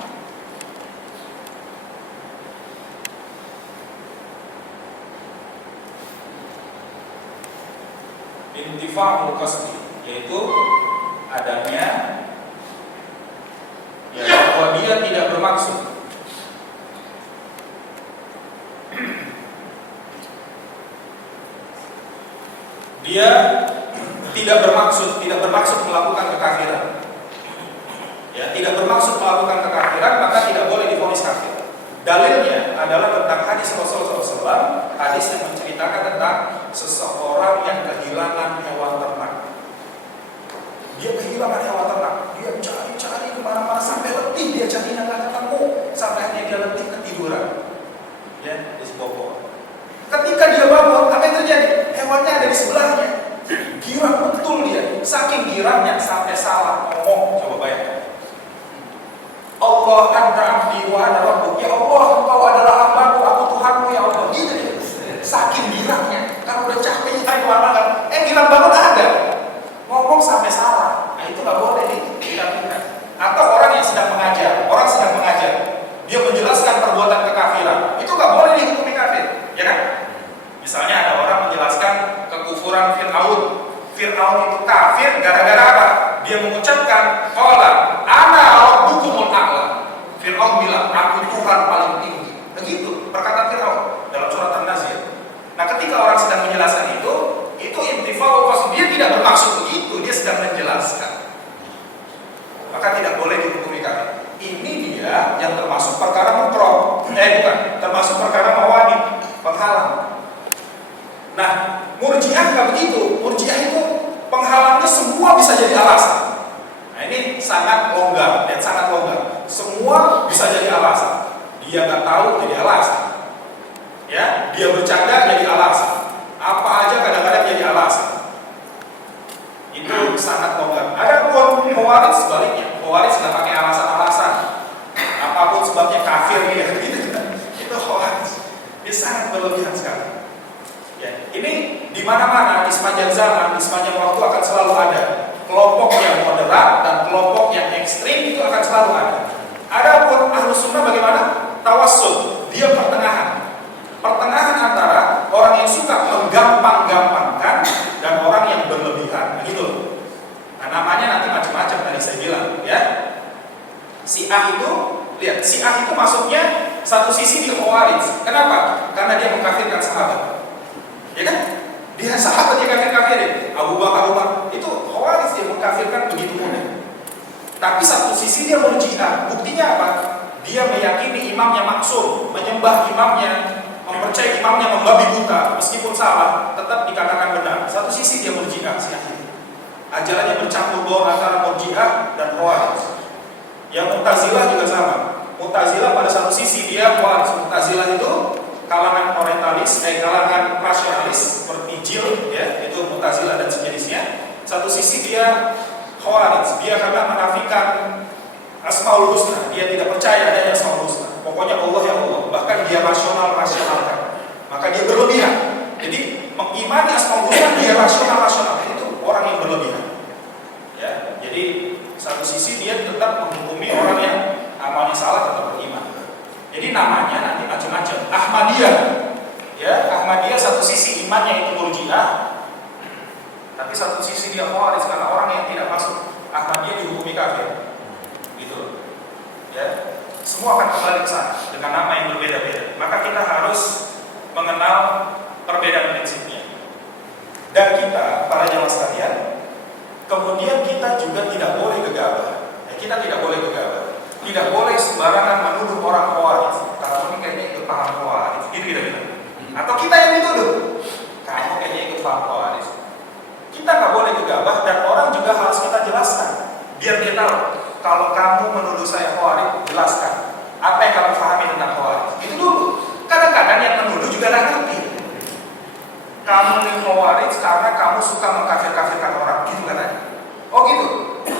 intifaul qasdi, yaitu adanya ya bahwa dia tidak bermaksud. Dia tidak bermaksud melakukan kekafiran. Ya, tidak bermaksud melakukan kekafiran, maka tidak boleh divonis kafir. Dalilnya adalah tentang hadis Rasulullah SAW, hadis yang menceritakan tentang seseorang yang kehilangan hewan ternak. Dia kehilangan hewan ternak, dia cari kemana-mana sampai letih, dia carinya nggak ketemu, sampai akhirnya dia letih ketiduran. Ya, di sebuah pohon. Ketika dia bangun, apa yang terjadi? Hewannya ada di sebelahnya. Girang betul dia. Saking girangnya sampai salah ngomong. Coba bayangkan. Allah anta abdi wa ana rabbuk. Ya Allah, engkau adalah hambaku, aku Tuhanmu ya Allah. Gitu dia. Saking girangnya. Kalau udah capek cari kemana-mana. Girang banget ada. Ngomong sampai salah. Nah itu nggak boleh dilakukan. Atau orang yang sedang mengajar. Dia menjelaskan perbuatan kekafiran. Itu nggak boleh dihukumi kafir. Ya kan? Misalnya ada orang menjelaskan kekufuran Fir'aun. Fir'aun itu kafir gara-gara apa? Dia mengucapkan qala ana rabbukumul a'la. Fir'aun bilang, aku Tuhan paling tinggi. Begitu perkataan Fir'aun dalam surat An-Nazir. Nah, ketika orang sedang menjelaskan itu intifa'ul qasd, dia tidak bermaksud begitu, dia sedang menjelaskan. Maka tidak boleh dihukumi kafir. Ini dia yang termasuk perkara mukroh. Termasuk perkara mawani, penghalang. Nah, Murji'ah nggak begitu. Murji'ah itu penghalangnya semua bisa jadi alasan. Nah, ini sangat longgar dan sangat longgar. Semua bisa jadi alasan. Dia nggak tahu jadi alasan. Ya, dia bercanda jadi alasan. Apa aja kadang-kadang jadi alasan. Itu sangat longgar. Ada pun Khawarij sebaliknya. Khawarij nggak pakai alasan-alasan. Apapun sebabnya kafir ya, gitu. Itu Khawarij. Dia sangat berlebihan sekali. Ya, ini di mana-mana di sepanjang zaman, di sepanjang waktu akan selalu ada kelompok yang moderat dan kelompok yang ekstrim, itu akan selalu ada. Adapun Ahlus Sunnah bagaimana? Tawassul, dia pertengahan antara orang yang suka menggampang-gampangkan dan orang yang berlebihan, begitu. Nah, namanya nanti macam-macam tadi saya bilang, ya. Syiah itu maksudnya satu sisi dia Khawarij. Kenapa? Karena dia mengkafirkan sahabat. Ya kan? Dia sahabat dia kafir-kafirin. Abu Bakar, Umar, itu Khawarij, dia mengkafirkan begitu mudah. Tapi satu sisi dia Murji'ah. Buktinya apa? Dia meyakini imamnya maksum, menyembah imamnya, mempercayai imamnya membabi buta, meskipun salah, tetap dikatakan benar. Satu sisi dia Murji'ah. Ajarannya bercampur baur antara Murji'ah dan Khawarij. Yang Mu'tazilah juga sama. Mu'tazilah pada satu sisi dia Khawarij. Mu'tazilah itu kalangan orientalis, kalangan rasionalis seperti Jil, ya, itu Mu'tazilah dan sejenisnya. Satu sisi dia Khawarij, dia karena menafikan Asmaul Husna, dia tidak percaya adanya Asmaul Husna. Pokoknya Allah ya Allah, bahkan dia rasionalkan. Maka dia berlebihan. Jadi mengimani Asmaul Husna dia rasional. Itu orang yang berlebihan. Ya, jadi satu sisi dia tetap menghukumi orang yang amalnya salah tetap beriman. Jadi namanya nanti macam-macam. Ahmadiyah, ya, Ahmadiyah satu sisi imannya itu Murji'ah, tapi satu sisi dia Khawarij karena orang yang tidak masuk Ahmadiyah dihukumi kafir, gitu. Ya, semua akan kembali ke sana dengan nama yang berbeda-beda. Maka kita harus mengenal perbedaan prinsipnya. Dan kita, para jamaah sekalian, kemudian kita juga tidak boleh gegabah. Kita tidak boleh gegabah. Tidak boleh sembarangan menuduh orang Khawarij. Kalau ini kayaknya ikut paham Khawarij, gitu kira-kira. Atau kita yang dituduh. paham Khawarij. Kita nggak boleh gegabah dan orang juga harus kita jelaskan biar dia tahu. Kalau kamu menuduh saya Khawarij, jelaskan apa yang kamu pahami tentang Khawarij. Itu dulu. Kadang-kadang yang menuduh juga nggak ngerti. Kamu ini Khawarij karena kamu suka mengkafir-kafirkan orang, gitu katanya. Oh gitu.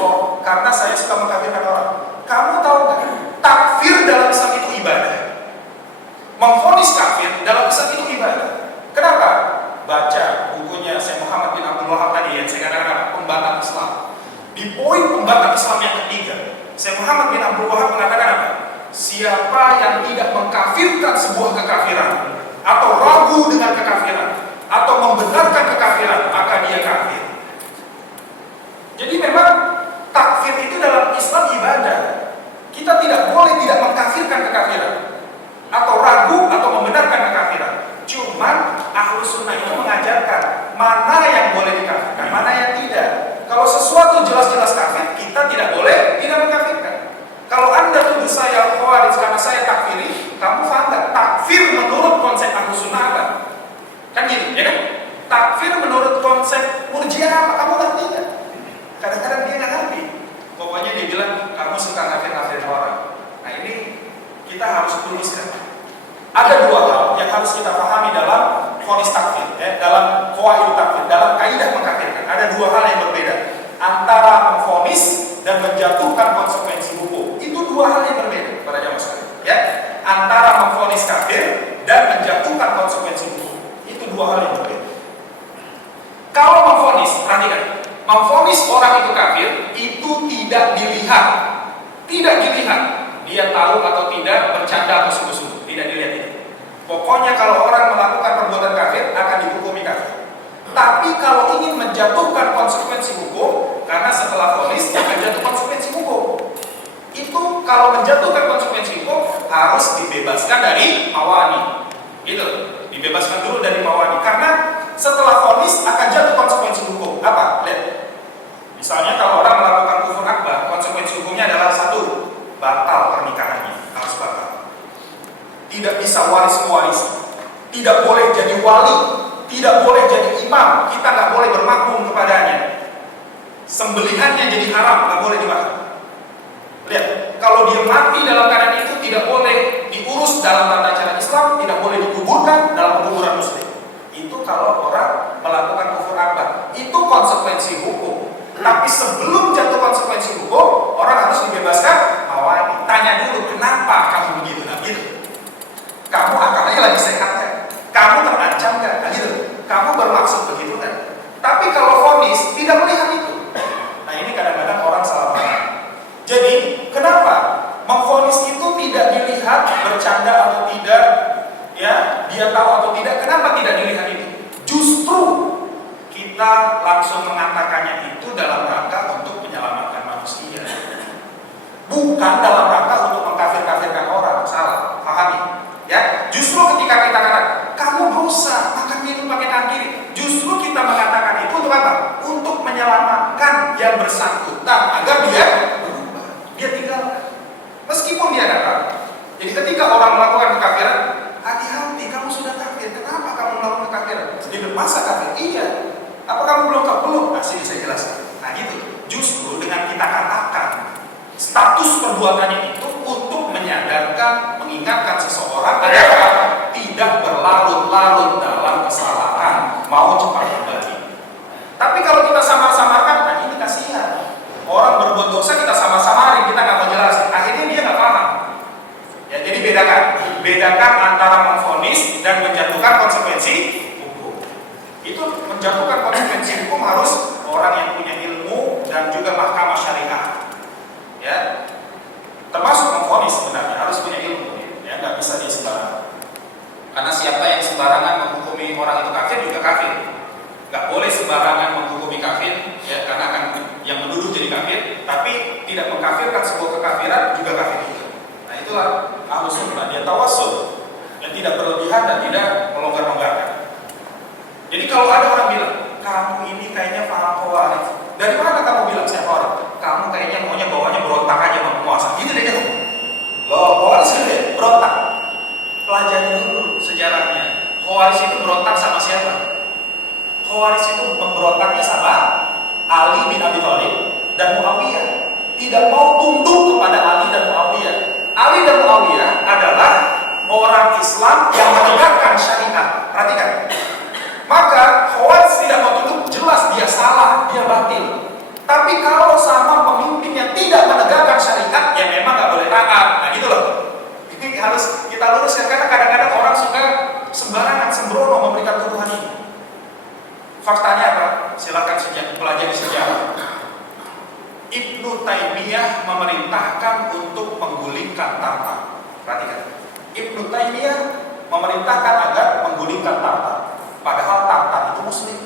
Oh, karena saya suka mengkafirkan orang. Kamu tahu nggak? Takfir dalam Islam itu ibadah. Memvonis kafir dalam Islam itu ibadah. Kenapa? Baca bukunya Syekh Muhammad bin Abdul Wahab tadi yang saya katakan pembantah Islam. Di poin pembantah Islam yang ketiga, Syekh Muhammad bin Abdul Wahab mengatakan apa? Siapa yang tidak mengkafirkan sebuah kekafiran atau ragu dengan kekafiran atau membenarkan kekafiran, maka dia kafir. Jadi memang takfir itu dalam Islam ibadah. Kita tidak boleh tidak mengkafirkan kekafiran atau ragu atau membenarkan kekafiran. Cuman Ahlus Sunnah itu mengajarkan mana yang boleh dikafirkan, mana yang tidak. Kalau sesuatu jelas-jelas kafir, kita tidak boleh tidak mengkafirkan. Kalau Anda tuduh saya Khawarij karena saya takfiri, kamu paham nggak? Takfir menurut konsep Ahlus Sunnah apa? Kan gitu, ya kan? Takfir menurut konsep Murji'ah apa? Kamu ngerti nggak? Kadang-kadang dia nggak ngerti. Pokoknya dia bilang kamu suka kafir-kafirin orang. Nah ini kita harus tuliskan. Ada dua hal yang harus kita pahami dalam vonis takfir, dalam qawaid takfir, dalam kaidah mengkafirkan. Ada dua hal yang berbeda antara memvonis dan menjatuhkan konsekuensi hukum. Itu dua hal yang berbeda para jamaah sekalian. Ya, antara memvonis kafir dan menjatuhkan konsekuensi hukum. Itu dua hal yang berbeda. Kalau memvonis, perhatikan, memvonis orang itu kafir itu tidak dilihat, dia tahu atau tidak, bercanda atau sungguh-sungguh. Tidak dilihat itu. Pokoknya kalau orang melakukan perbuatan kafir akan dihukumi kafir. Tapi kalau ingin menjatuhkan konsekuensi hukum, karena setelah vonis akan jatuh konsekuensi hukum. Itu kalau menjatuhkan konsekuensi hukum harus dibebaskan dari mawani. Gitu. Dibebaskan dulu dari mawani karena setelah vonis akan jatuh konsekuensi hukum. Apa? Lihat. Misalnya kalau orang melakukan kufur akbar, konsekuensi hukumnya adalah satu, batal pernikahannya, harus batal. Tidak bisa waris-mewaris, tidak boleh jadi wali, tidak boleh jadi imam, kita nggak boleh bermakmum kepadanya. Sembelihannya jadi haram, nggak boleh dimakan. Lihat, kalau dia mati dalam keadaan itu tidak boleh diurus dalam tata cara Islam, tidak boleh dikuburkan dalam kuburan muslim. Itu kalau orang melakukan kufur akbar, itu konsekuensi hukum. Tapi sebelum jatuh konsekuensi hukum, orang harus dibebaskan mawani. Tanya dulu, kenapa kamu begitu? Nah, gitu. Kamu akalnya lagi sehat kan? Kamu terancam kan? Nah, gitu. Kamu bermaksud begitu kan? Tapi kalau vonis tidak melihat itu. Nah, ini kadang-kadang orang salah paham. Jadi, kenapa memvonis itu tidak dilihat bercanda atau tidak? Ya, dia tahu atau tidak? Kenapa tidak dilihat itu? Justru kita langsung mengatakannya itu dalam rangka untuk menyelamatkan manusia, bukan dalam rangka untuk mengkafir-kafirkan orang. Salah, pahami? Ya, justru ketika kita katakan kamu dosa makan minum pakai tangan kiri, justru kita mengatakan itu untuk apa? Untuk menyelamatkan yang bersangkutan agar dia berubah, dia tinggalkan, meskipun dia nggak tahu. Jadi ketika orang melakukan kekafiran, hati-hati, kamu sudah kafir. Kenapa kamu melakukan kekafiran? Dia masa kafir? Iya. Apa kamu belum kafir? Belum. Nah, sini saya jelaskan. Nah gitu. Justru dengan kita katakan status perbuatannya itu untuk menyadarkan, mengingatkan seseorang agar tidak berlarut-larut dalam kesalahan, mau cepat kembali. Tapi kalau kita samar-samarkan, nah ini kasihan. Orang berbuat dosa kita sama-samarin, kita nggak mau jelasin. Akhirnya dia nggak paham. Ya, jadi bedakan antara memvonis dan menjatuhkan konsekuensi hukum. Itu menjatuhkan konsekuensi hukum harus orang yang punya ilmu dan juga mahkamah syariah. Ya, termasuk memvonis sebenarnya harus punya ilmu. Ya, nggak bisa dia sembarangan. Karena siapa yang sembarangan menghukumi orang itu kafir juga kafir. Nggak boleh sembarangan menghukumi kafir, ya, karena akan yang menuduh jadi kafir, tapi tidak mengkafirkan sebuah kekafiran juga kafir juga. Nah itulah Ahlus Sunnah, dia tawassul, yang tidak berlebihan dan tidak melonggar-longgarkan. Jadi kalau ada orang bilang, kamu ini kayaknya paham Khawarij, dari mana kamu bilang saya Khawarij? Kamu kayaknya maunya bawahnya berontak aja sama penguasa, gitu deh kamu. Loh, Khawarij gitu berontak. Pelajari dulu sejarahnya. Khawarij itu berontak sama siapa? Khawarij itu pemberontaknya sama Ali bin Abi Thalib dan Muawiyah. Tidak mau tunduk kepada Ali dan Muawiyah. Ali dan Muawiyah adalah orang Islam yang menegakkan syariat. Perhatikan. Maka Khawarij tidak mau tunduk, jelas dia salah, dia batil. Tapi kalau sama pemimpin yang tidak menegakkan syariat, ya memang nggak boleh taat. Nah gitu loh. Ini harus kita luruskan karena kadang-kadang orang suka sembarangan sembrono memberikan tuduhan ini. Faktanya apa? Silakan pelajari sejarah. Ibnu Taimiyah memerintahkan untuk menggulingkan Tartar. Perhatikan. Ibnu Taimiyah memerintahkan agar menggulingkan Tartar. Padahal Tartar itu Muslim.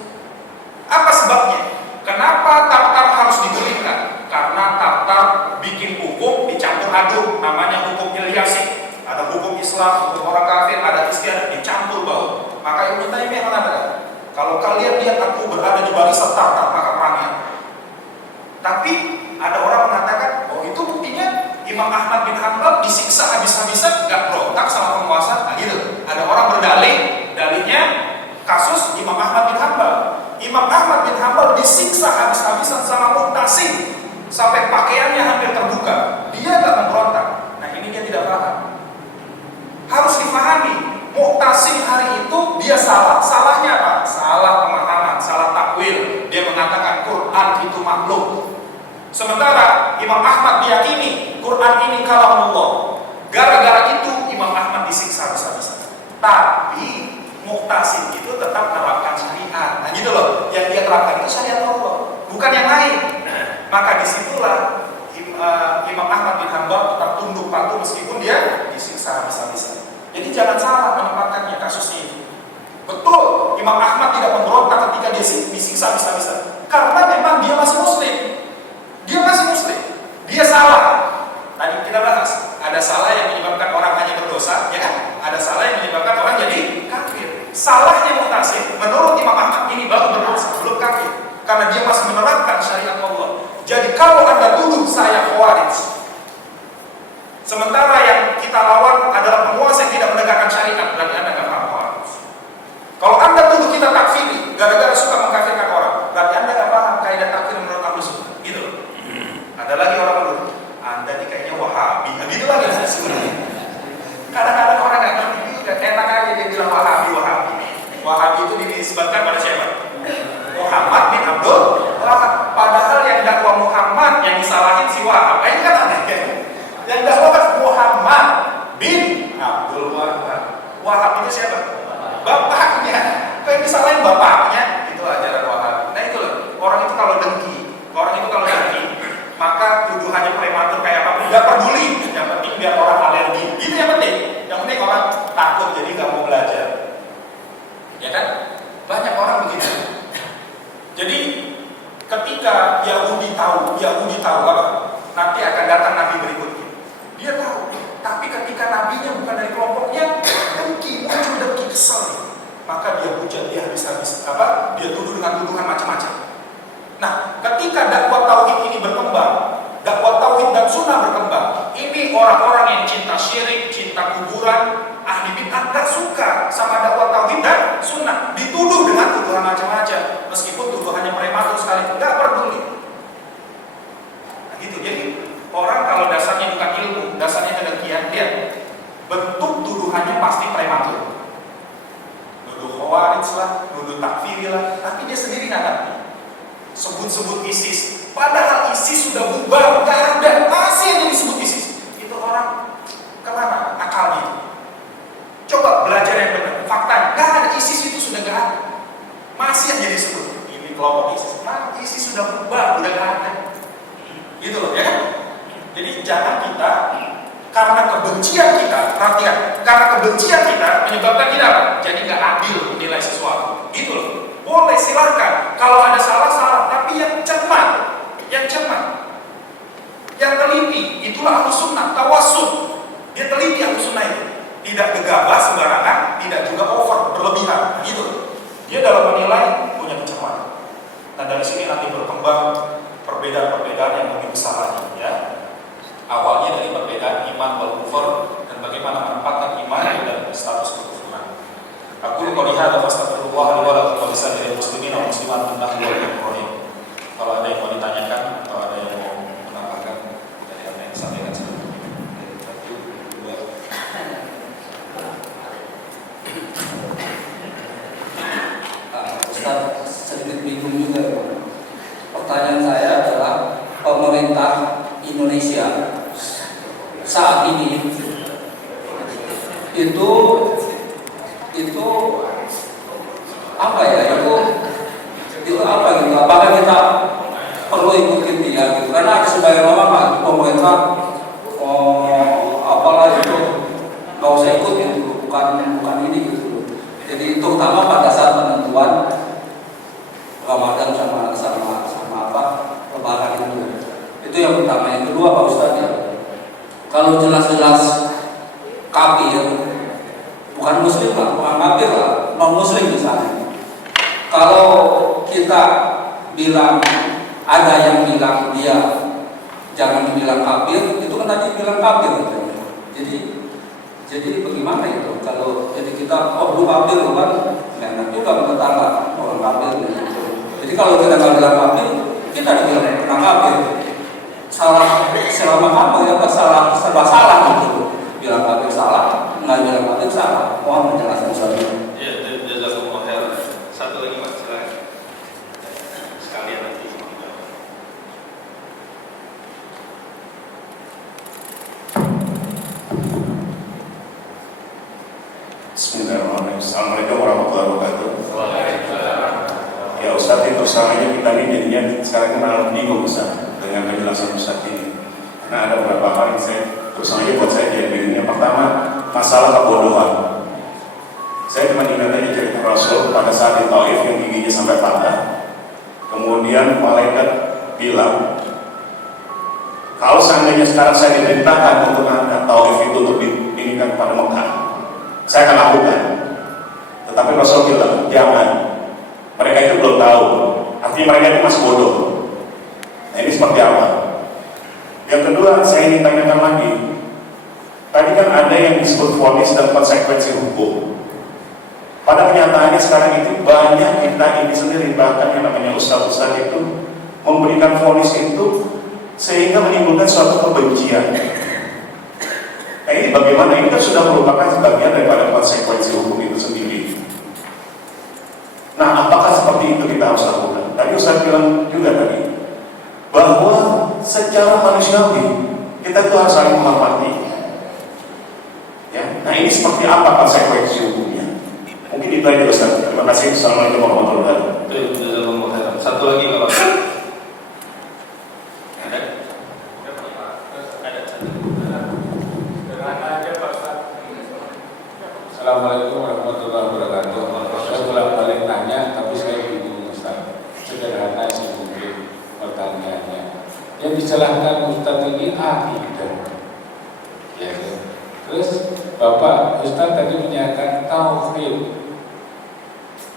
Apa sebabnya? Kenapa Tartar harus digulingkan? Karena Tartar bikin hukum dicampur aduk, namanya hukum Ilyasi. Ada hukum Islam, hukum orang kafir, ada istiadat dicampur baur. Maka Ibnu Taimiyah mengatakan, kalau kalian lihat aku berada di barisan Tartar, maka perangi. Tapi ada orang mengatakan, oh itu buktinya Imam Ahmad bin Hanbal disiksa habis-habisan, nggak berontak sama penguasa. Nah gitu. Ada orang berdalih, dalihnya kasus Imam Ahmad bin Hanbal. Imam Ahmad bin Hanbal disiksa habis-habisan sama Mu'tasim sampai pakaiannya hampir terbuka. Dia nggak memberontak. Nah ini dia tidak paham. Harus dipahami, Mu'tasim hari itu dia salah. Salahnya apa? Salah pemahaman, salah takwil. Dia mengatakan Quran itu makhluk. Sementara Imam Ahmad meyakini Quran ini kalamullah. Gara-gara itu Imam Ahmad disiksa habis-habisan. Tapi Mu'tasim itu tetap menerapkan syariat. Nah gitu loh, yang dia terapkan itu syariat Allah, bukan yang lain. Maka disitulah Imam Ahmad bin Hanbal tetap tunduk patuh meskipun dia disiksa habis-habisan. Jadi jangan salah menempatkannya kasusnya itu. Betul, Imam Ahmad tidak memberontak ketika dia disiksa habis-habisan, karena memang dia masih Muslim. Dia masih Muslim. Dia salah. Tadi kita bahas, ada salah yang menyebabkan orang hanya berdosa, ya kan? Ada salah yang menyebabkan orang jadi kafir. Salahnya Mu'tasim, menurut Imam Ahmad ini baru berdosa, belum kafir, karena dia masih menerapkan syariat Allah. Jadi kalau Anda tuduh saya Khawarij, sementara yang kita lawan adalah penguasa yang tidak menegakkan syariat, berarti Anda nggak paham Khawarij. Kalau Anda tuduh kita takfiri, gara-gara suka mengkafirkan orang, berarti Anda nggak paham kaidah takfir menurut Ahlus Sunnah. Gitu. Ada lagi orang menurut Anda ini kayaknya Wahabi. Nah, gitu lagi sebenarnya. Kadang-kadang orang nggak ngerti juga, enak aja dia bilang Wahabi. Wahabi itu dinisbatkan pada siapa? Muhammad bin Abdul Wahab. Padahal yang dakwah Muhammad yang disalahin si Wahab. Ini kan aneh. Yang dakwah Muhammad bin Abdul Wahab. Wahab itu siapa? Bapaknya. Kok yang disalahin bapaknya? Itu ajaran Wahab. Nah itu loh. Orang itu kalau dengki, maka tuduhannya prematur kayak apa? Nggak peduli. Yang penting biar orang alergi. Itu yang penting. Yang penting orang takut jadi nggak mau belajar. Ya kan? Banyak orang begitu. Jadi ketika Yahudi tahu apa? Nanti akan datang nabi berikutnya. Dia tahu. Tapi ketika nabinya bukan dari kelompoknya, muncul dengki kesel. Maka dia hujat, dia habis-habis dia tuduh dengan tuduhan macam-macam. Nah, ketika dakwah tauhid ini berkembang, dakwah tauhid dan sunnah berkembang, ini orang-orang yang cinta syirik, cinta kuburan, ahli bid'ah gak suka sama dakwah tauhid dan sunnah, dituduh dengan tuduhan macam-macam, meskipun tuduhannya prematur sekali, gak peduli. Nah gitu, jadi orang kalau dasarnya bukan ilmu, dasarnya kedengkian, lihat bentuk tuduhannya pasti prematur. Nuduh Khawarij lah, nuduh takfiri lah, tapi dia sendiri gak ngerti. Sebut-sebut ISIS, padahal ISIS sudah bubar, gak ada, masih aja disebut ISIS. Itu orang kemana akalnya? Coba belajar yang benar. Faktanya, gak ada, ISIS itu sudah gak ada, masih aja disebut ini kelompok ISIS. Nah, ISIS sudah bubar, udah gak ada. Gitu loh ya. Jadi jangan kita karena kebencian kita, perhatikan, karena kebencian kita menyebabkan kita jadi gak adil menilai sesuatu. Gitu loh. Boleh silakan, kalau ada salah, tapi yang cermat, yang teliti, itulah Ahlus Sunnah, tawassul. Dia teliti Ahlus Sunnah itu, tidak gegabah sembarangan, tidak juga over, berlebihan, gitu. Dia dalam menilai punya kecermatan. Nah dari sini nanti berkembang perbedaan-perbedaan yang lebih besar lagi, ya. Awalnya dari perbedaan iman wal kufur dan bagaimana menempatkan iman dan status kekufuran. Aku qouli hadza fastaghfirullah li wa lakum wa lisa'iril muslimin Ustaz sedikit bingung juga. Pertanyaan saya adalah pemerintah Indonesia saat ini itu apa ya? Itu apa gitu? Apakah kita perlu ikutin dia gitu? Karena ada sebagian orang lah pemerintah apalah itu nggak usah ikut gitu, bukan ini gitu. Jadi terutama pada saat penentuan Ramadan sama apa Lebaran itu yang pertama. Yang kedua Pak Ustadz ya, kalau jelas-jelas kafir, bukan muslim lah, bukan kafir lah, non muslim misalnya. Kalau kita bilang, ada yang bilang dia jangan dibilang kafir, itu kan tadi bilang kafir. Jadi bagaimana itu? Kalau jadi kita lu kafir kan, nggak enak juga tetangga orang kafir. Jadi kalau kita nggak bilang kafir, kita dibilang pernah kafir. Salah selama kamu ya salah serba salah gitu. Bilang kafir salah, nggak bilang kafir salah. Mohon menjelaskan saja. Ya, jazakumullah khairan. Satu lagi Pak, silakan. Sekalian nanti. Bismillahirrahmanirrahim. Assalamualaikum warahmatullahi wabarakatuh. Ya Ustaz, itu usamanya kita ini jadinya sekarang kenal bingung Ustaz dengan penjelasan Ustaz ini. Karena ada beberapa hal yang usamanya buat saya jadi bingung. Yang pertama, masalah kebodohan. Saya cuma ingat aja cerita Rasul pada saat di Taif yang giginya sampai patah. Kemudian malaikat bilang, kalau seandainya sekarang saya diperintahkan untuk mengangkat Taif itu untuk dipindahkan kepada Mekah, saya akan lakukan. Tetapi Rasul bilang, jangan. Mereka itu belum tahu. Artinya mereka itu masih bodoh. Nah ini seperti apa? Yang kedua, saya ingin tanyakan lagi. Tadi kan ada yang disebut vonis dan konsekuensi hukum. Pada kenyataannya sekarang itu banyak kita ini sendiri, bahkan yang namanya ustaz-ustaz itu memberikan vonis itu sehingga menimbulkan suatu kebencian. Nah ini bagaimana? Ini kan sudah merupakan sebagian daripada konsekuensi hukum itu sendiri. Nah, apakah seperti itu kita harus lakukan? Tadi Ustaz bilang juga tadi bahwa secara manusiawi kita itu harus saling menghormati. Ya, nah ini seperti apa konsekuensi hukumnya? Mungkin itu aja Ustaz. Terima kasih. Assalamualaikum warahmatullahi wabarakatuh. Satu lagi kalau Assalamualaikum warahmatullahi wabarakatuh. Saya ulang balik nanya, tapi saya bingung Ustaz. Sederhana sih mungkin pertanyaannya. Yang disalahkan Ustaz ini akidah. Ya, terus Bapak Ustaz tadi menyatakan tauhid.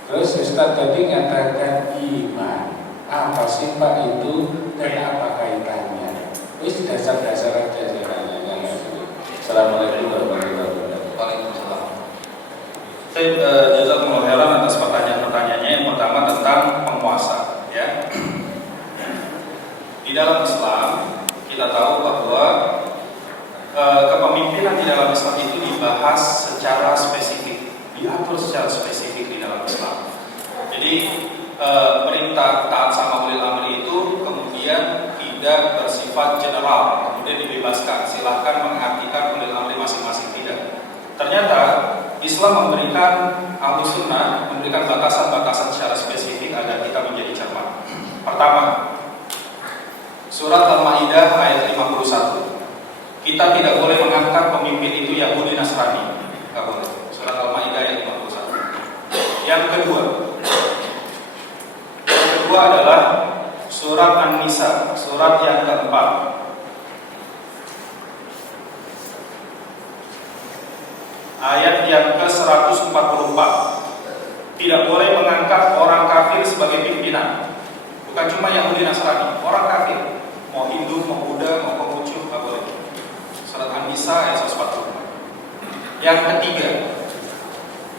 Terus Ustaz tadi nyatakan iman. Apa sih Pak itu dan apa kaitannya? Wis dasar-dasar aja saya tanya. Assalamualaikum warahmatullahi wabarakatuh. Waalaikumsalam. Saya jazakumullah khairan atas pertanyaan-pertanyaannya. Yang pertama tentang penguasa, ya. Di dalam Islam kita tahu bahwa kepemimpinan di dalam Islam itu dibahas secara spesifik, diatur secara spesifik di dalam Islam. Jadi perintah taat sama ulil amri itu kemudian tidak bersifat general, kemudian dibebaskan, silahkan mengartikan ulil amri masing-masing, tidak. Ternyata Islam memberikan Ahlus Sunnah memberikan batasan-batasan secara spesifik agar kita menjadi cermat. Pertama, surat Al-Maidah ayat 51. Kita tidak boleh mengangkat pemimpin itu Yahudi Nasrani. Tidak boleh. Surat Al-Maidah ayat 51. Yang kedua adalah surat An-Nisa, surat yang keempat. Ayat yang ke-144. Tidak boleh mengangkat orang kafir sebagai pimpinan. Bukan cuma Yahudi Nasrani, orang kafir, mau Hindu, mau Buddha, mau Konghucu, nggak boleh. Surat An-Nisa ayat 144. Yang ketiga,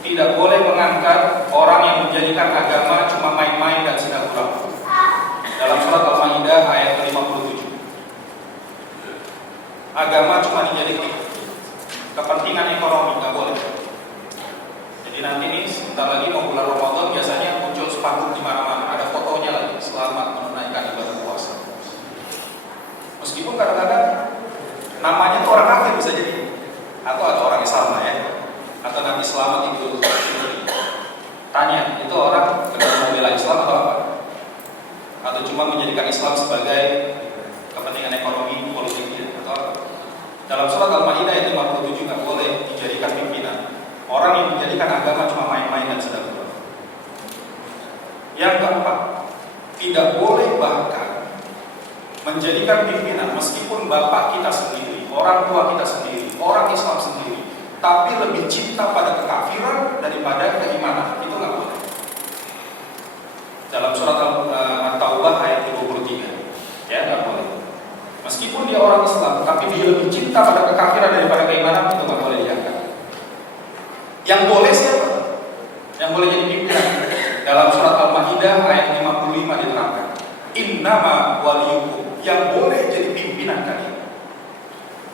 tidak boleh mengangkat orang yang menjadikan agama cuma main-main dan sinagura. Dalam surat Al-Maidah ayat 57. Agama cuma dijadikan kepentingan ekonomi, nggak boleh. Jadi nanti nih sebentar lagi mau bulan Ramadan biasanya muncul sepatu itu kadang-kadang namanya tuh orang kafir bisa jadi, atau ada orang Islam lah ya, atau Nabi Selamat itu. Tanya, itu orang benar membela Islam atau apa? Atau cuma menjadikan Islam sebagai kepentingan ekonomi, politiknya, atau apa? Dalam surat Al-Maidah ayat 57 nggak boleh dijadikan pimpinan orang yang menjadikan agama cuma main-main dan sedang berdoa. Yang keempat, tidak boleh bahkan menjadikan pimpinan meskipun bapak kita sendiri, orang tua kita sendiri, orang Islam sendiri, tapi lebih cinta pada kekafiran daripada keimanan. Itu nggak boleh. Dalam surat At-Taubah ayat 33, ya nggak boleh. Meskipun dia orang Islam, tapi dia lebih cinta pada kekafiran daripada keimanan, itu nggak boleh diangkat. Yang boleh siapa? Yang boleh jadi pimpinan. Dalam surat Al-Maidah ayat 55 diterangkan, innama waliyukum, yang boleh jadi pimpinan kalian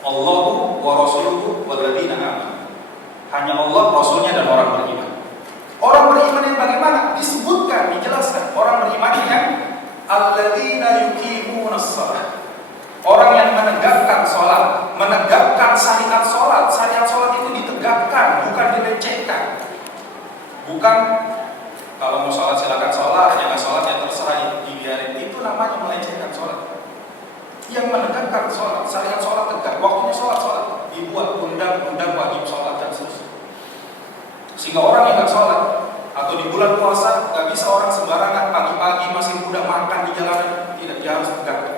Allahu wa rasuluhu walladzina amanu. Hanya Allah, Rasulnya, dan orang beriman. Orang beriman yang bagaimana? Disebutkan, dijelaskan. Orang beriman yang alladzina yuqimunas shalah. Orang yang menegakkan sholat, menegakkan syariat sholat. Syariat sholat itu ditegakkan, bukan dilecehkan. Bukan kalau mau sholat silakan sholat, jangan sholat yang terserah dibiarin. Itu namanya melecehkan sholat. Yang menegakkan sholat, syariat sholat tegak, waktunya sholat, dibuat undang-undang wajib sholat dan seterusnya. Sehingga orang yang nggak sholat atau di bulan puasa nggak bisa orang sembarangan pagi-pagi masih muda makan di jalanan, tidak, dia harus tegakkan.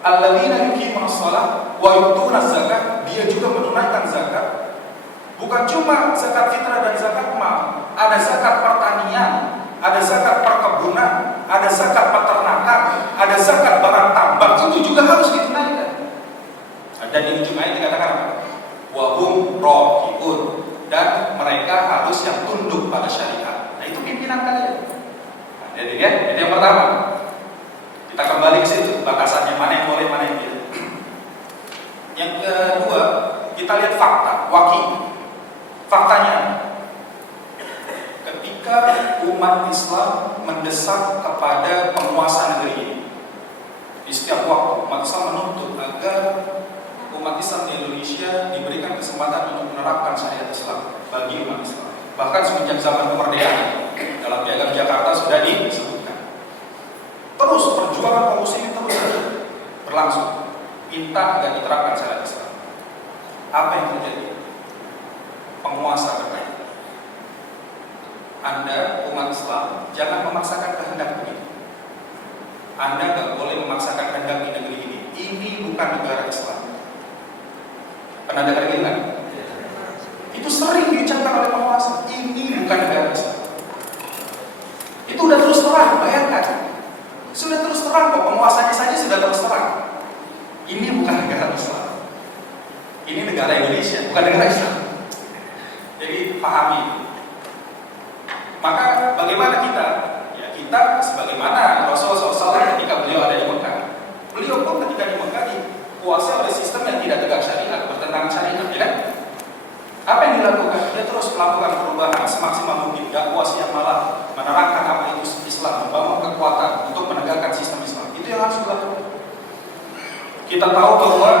Alladzina yuqimunas shalah wa yu'tunaz zakah, dia juga menunaikan zakat. Bukan cuma zakat fitrah dan zakat mal, ada zakat pertanian, ada zakat perkebunan, ada zakat peternakan, ada zakat barang tambang, itu juga harus ditunaikan. Dan di ujung ayat dikatakan apa? Wa hum raqiun, dan mereka harus yang tunduk pada syariat. Nah, itu pimpinan kalian. Nah, jadi ya, itu yang pertama. Kita kembali ke situ, batasannya mana yang boleh, mana yang tidak. Yang kedua, kita lihat fakta, waqi'. Faktanya, ketika umat Islam mendesak kepada penguasa negeri ini, di setiap waktu umat Islam menuntut agar umat Islam di Indonesia diberikan kesempatan untuk menerapkan syariat Islam bagi umat Islam. Bahkan semenjak zaman kemerdekaan, dalam Piagam Jakarta sudah disebutkan. Terus perjuangan kaum muslimin terus berlangsung, minta agar diterapkan syariat Islam. Apa yang terjadi? Penguasa bertanya, Anda umat Islam jangan memaksakan kehendak ini. Anda nggak boleh memaksakan kehendak di negeri ini. Ini bukan negara Islam. Pernah dengar gitu kan? Itu sering diucapkan oleh penguasa. Ini bukan negara Islam. Itu udah terus terang, bayangkan. Sudah terus terang kok, penguasanya saja sudah terus terang. Ini bukan negara Islam. Ini negara Indonesia, bukan negara Islam. Jadi pahami. Maka bagaimana kita? Ya kita sebagaimana Rasulullah SAW ketika beliau ada di Mekah. Beliau pun ketika di Mekah dikuasai oleh sistem yang tidak tegak syariat, bertentangan syariat, ya kan? Apa yang dilakukan? Dia terus melakukan perubahan semaksimal mungkin. Dakwah yang malah menerangkan apa itu Islam, membangun kekuatan untuk menegakkan sistem Islam. Itu yang harus dilakukan. Kita tahu bahwa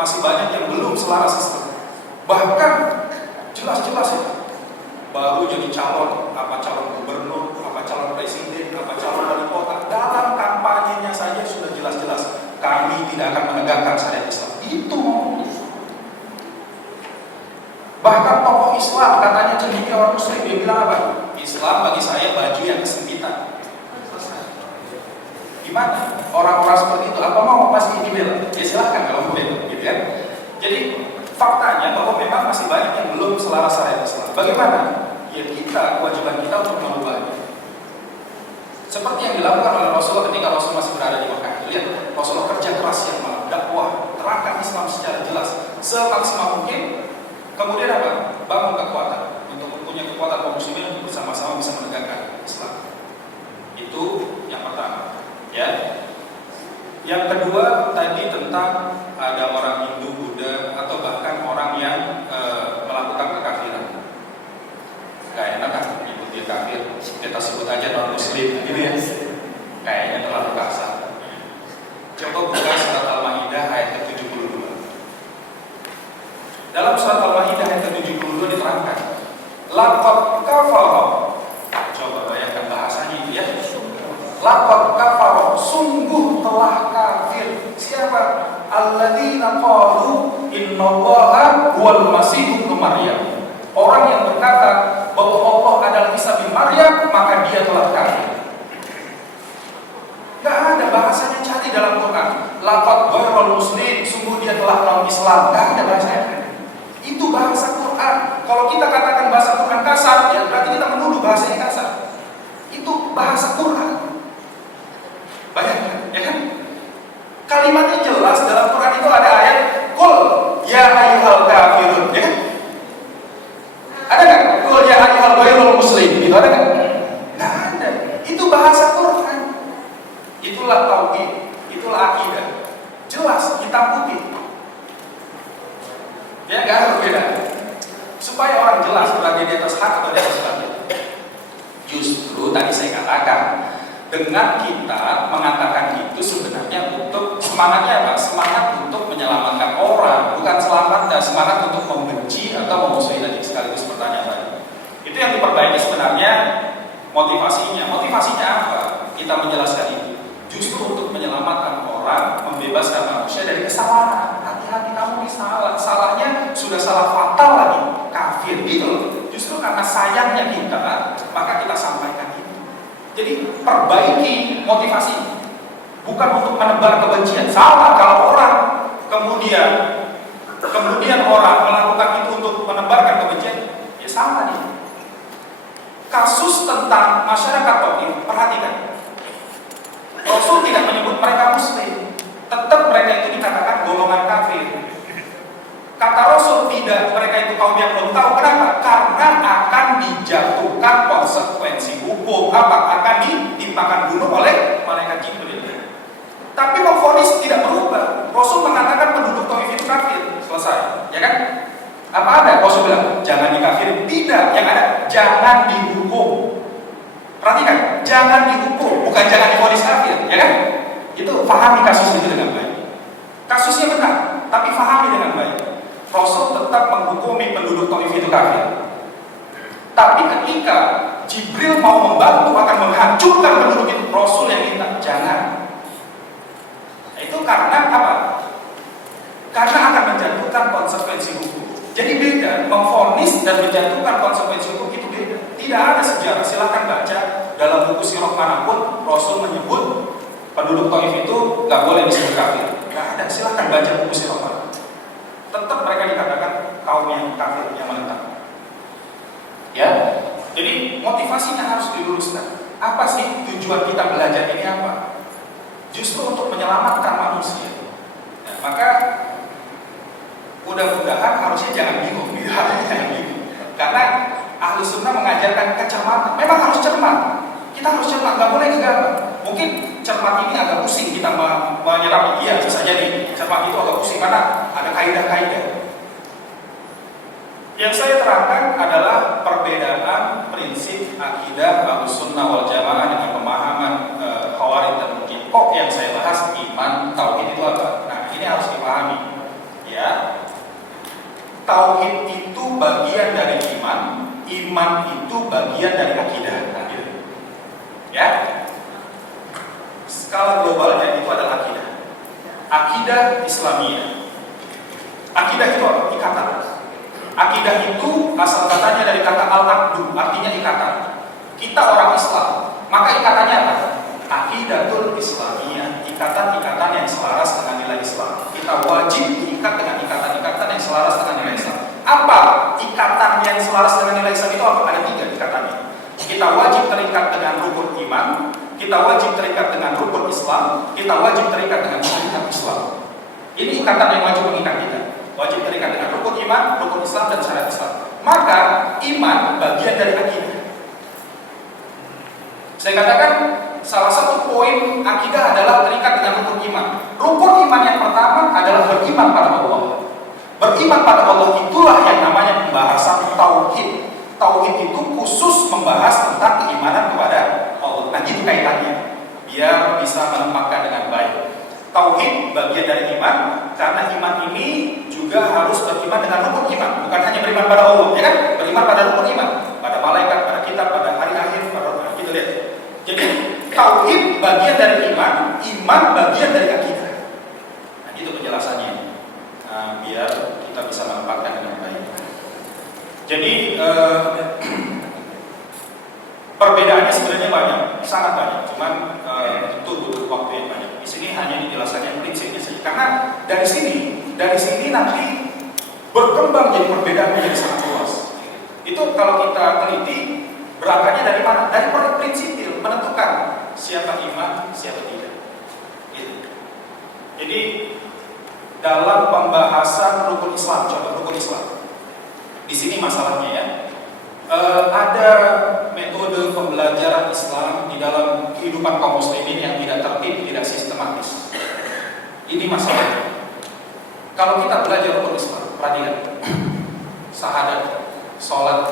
masih banyak yang belum selaras sistem. Bahkan jelas-jelas itu baru jadi calon, apa calon gubernur, apa calon presiden, apa calon wali kota, dalam kampanyenya saja sudah jelas-jelas kami tidak akan menegakkan syariat Islam. Itu ngomongnya. Bahkan tokoh Islam katanya cenderung orang Muslim, dia bilang apa? Islam bagi saya baju yang kesempitan. Gimana? Orang-orang seperti itu apa mau pasti dibela? Ya silahkan kalau mau bela, gitu kan? Jadi faktanya bahwa memang masih banyak yang belum selaras syariat Islam. Bagaimana? Ya kita, kewajiban kita untuk merubahnya. Seperti yang dilakukan oleh Rasulullah ketika Rasul masih berada di Mekah. Lihat, Rasulullah kerja keras yang malam, dakwah, terangkan Islam secara jelas, semaksimal mungkin. Kemudian apa? Bangun kekuatan untuk mempunyai kekuatan kaum muslimin untuk bersama-sama bisa menegakkan Islam. Itu yang pertama. Ya. Yang kedua tadi tentang ada orang Hindu, Buddha, atau bahkan orang yang melakukan kekafiran. Gak enak kan menyebut dia kafir, kita sebut aja non muslim gitu ya. Kayaknya terlalu kasar. Coba buka surat Al-Maidah ayat ke-72. Dalam surat Al-Maidah ayat ke-72 diterangkan, laqad kafara. Coba bayangkan bahasanya itu ya. Laqad kafara, sungguh telah kafir. Siapa? Alladzina qalu innallaha huwal masih ibnu Maryam. Orang yang berkata bahwa Allah adalah Isa bin Maryam, maka dia telah kafir. Gak ada bahasanya, cari dalam Quran. Laqad ghairul muslim, sungguh dia telah non Islam. Gak ada bahasanya. Itu bahasa Quran. Kalau kita katakan bahasa Quran kasar, ya berarti kita menuduh bahasanya kasar. Itu bahasa Quran. Bayangkan, ya kan? Kalimatnya jelas dalam Quran itu ada ayat Qul ya ayyuhal kafirun, ya kan? Ada nggak? Qul ya ayyuhal ghairul muslim, itu ada nggak? Nggak ada. Itu bahasa Quran. Itulah tauhid, itulah akidah. Jelas, hitam putih. Ya, nggak ada perbedaan. Supaya orang jelas berada di atas hak atau di atas batil. Justru tadi saya katakan, dengan kita mengatakan itu sebenarnya untuk semangatnya apa? Semangat untuk menyelamatkan orang, bukan semangat untuk membenci atau memusuhi tadi, sekaligus pertanyaan tadi. Itu yang diperbaiki sebenarnya motivasinya. Motivasinya apa? Kita menjelaskan itu. Justru untuk menyelamatkan orang, membebaskan manusia dari kesalahan. Hati-hati kamu ini salah. Salahnya sudah salah fatal lagi, kafir gitu loh. Justru karena sayangnya kita, maka kita sampaikan itu. Jadi perbaiki motivasi, bukan untuk menebar kebencian. Salah kalau orang kemudian orang melakukan itu untuk menebarkan kebencian, ya salah nih. Kasus tentang masyarakat Taif, perhatikan. Rasul tidak menyebut mereka muslim, tetap mereka itu dikatakan golongan kafir. Kata Rasul tidak, mereka itu kaum yang belum tahu. Kenapa? Karena akan dijatuhkan konsekuensi hukum. Apa? Akan ditimpakan bunuh oleh malaikat Jibril. Tapi memvonis tidak berubah. Rasul mengatakan penduduk Taif itu kafir. Selesai, ya kan? Apa ada? Rasul bilang jangan dikafirin. Tidak, yang ada jangan dihukum. Perhatikan, jangan dihukum, bukan jangan divonis kafir, ya kan? Itu pahami kasus itu dengan baik. Kasusnya benar, tapi pahami dengan baik. Rasul tetap menghukumi penduduk Taif itu kafir. Tapi ketika Jibril mau membantu akan menghancurkan penduduk itu, Rasul yang minta jangan. Itu karena apa? Karena akan menjatuhkan konsekuensi hukum. Jadi beda, memvonis dan menjatuhkan konsekuensi hukum itu beda. Tidak ada sejarah, silahkan baca dalam buku sirah manapun Rasul menyebut penduduk Taif itu nggak boleh disebut kafir. Nggak ada, silahkan baca buku sirah manapun. Tetap mereka dikatakan kaum yang kafir, yang menentang. Ya, jadi motivasinya harus diluruskan. Apa sih tujuan kita belajar ini apa? Justru untuk menyelamatkan manusia. Nah, maka mudah-mudahan harusnya jangan bingung, harusnya jangan bingung. Karena ahli sunnah mengajarkan kecermatan. Memang harus cermat. Kita harus cermat, nggak boleh gegabah. Mungkin cermat ini agak pusing kita menyerap. Iya, bisa jadi cermat itu agak pusing karena ada kaidah-kaidah. Yang saya terangkan adalah perbedaan prinsip akidah Ahlus Sunnah wal Jamaah dengan pemahaman Khawarij dan Murji'ah. Kok yang saya bahas iman, tauhid itu apa? Nah, ini harus dipahami. Ya, tauhid itu bagian dari iman itu bagian dari akidah. Ya, skala globalnya itu adalah akidah. Akidah Islamiyah. Akidah itu apa? Ikatan. Akidah itu asal katanya dari kata al-aqdu, artinya ikatan. Kita orang Islam, maka ikatannya apa? Akidatul Islamiyah, ikatan-ikatan yang selaras dengan nilai Islam. Kita wajib diikat dengan ikatan-ikatan yang selaras dengan nilai Islam. Apa ikatan yang selaras dengan nilai Islam itu apa? Ada 3 ikatannya. Kita wajib terikat dengan rukun iman, kita wajib terikat dengan rukun Islam, kita wajib terikat dengan syariat Islam. Ini ikatan yang wajib mengikat kita. Wajib terikat dengan rukun iman, rukun Islam, dan syariat Islam. Maka iman bagian dari akidah. Saya katakan salah satu poin akidah adalah terikat dengan rukun iman. Rukun iman yang pertama adalah beriman pada Allah. Beriman pada Allah itulah yang namanya pembahasan tauhid. Tauhid itu khusus membahas tentang keimanan kepada Allah. Nah, itu kaitannya biar bisa menempatkan dengan baik. tauhid bagian dari iman, karena iman ini juga harus beriman dengan rukun iman, bukan hanya beriman pada Allah, ya kan? Beriman pada rukun iman, pada malaikat, pada kitab, pada hari akhir, pada kita lihat. Jadi tauhid bagian dari iman, iman bagian dari akidah. Nah, itu penjelasannya. Nah, biar kita bisa menempatkan dengan baik. Jadi perbedaannya sebenarnya banyak, sangat banyak. Cuman itu butuh waktu yang banyak. Di sini hanya dijelaskan prinsipnya saja. Karena dari sini nanti berkembang jadi perbedaan menjadi sangat luas. Itu kalau kita teliti berangkatnya dari mana? Dari prinsipil menentukan siapa iman, siapa tidak. Gitu. Jadi dalam pembahasan rukun Islam, coba rukun Islam. Di sini masalahnya ya. Ada metode pembelajaran Islam di dalam kehidupan kaum muslimin yang tidak tertib, tidak sistematis. Ini masalahnya. Kalau kita belajar rukun Islam, perhatikan, syahadat, sholat,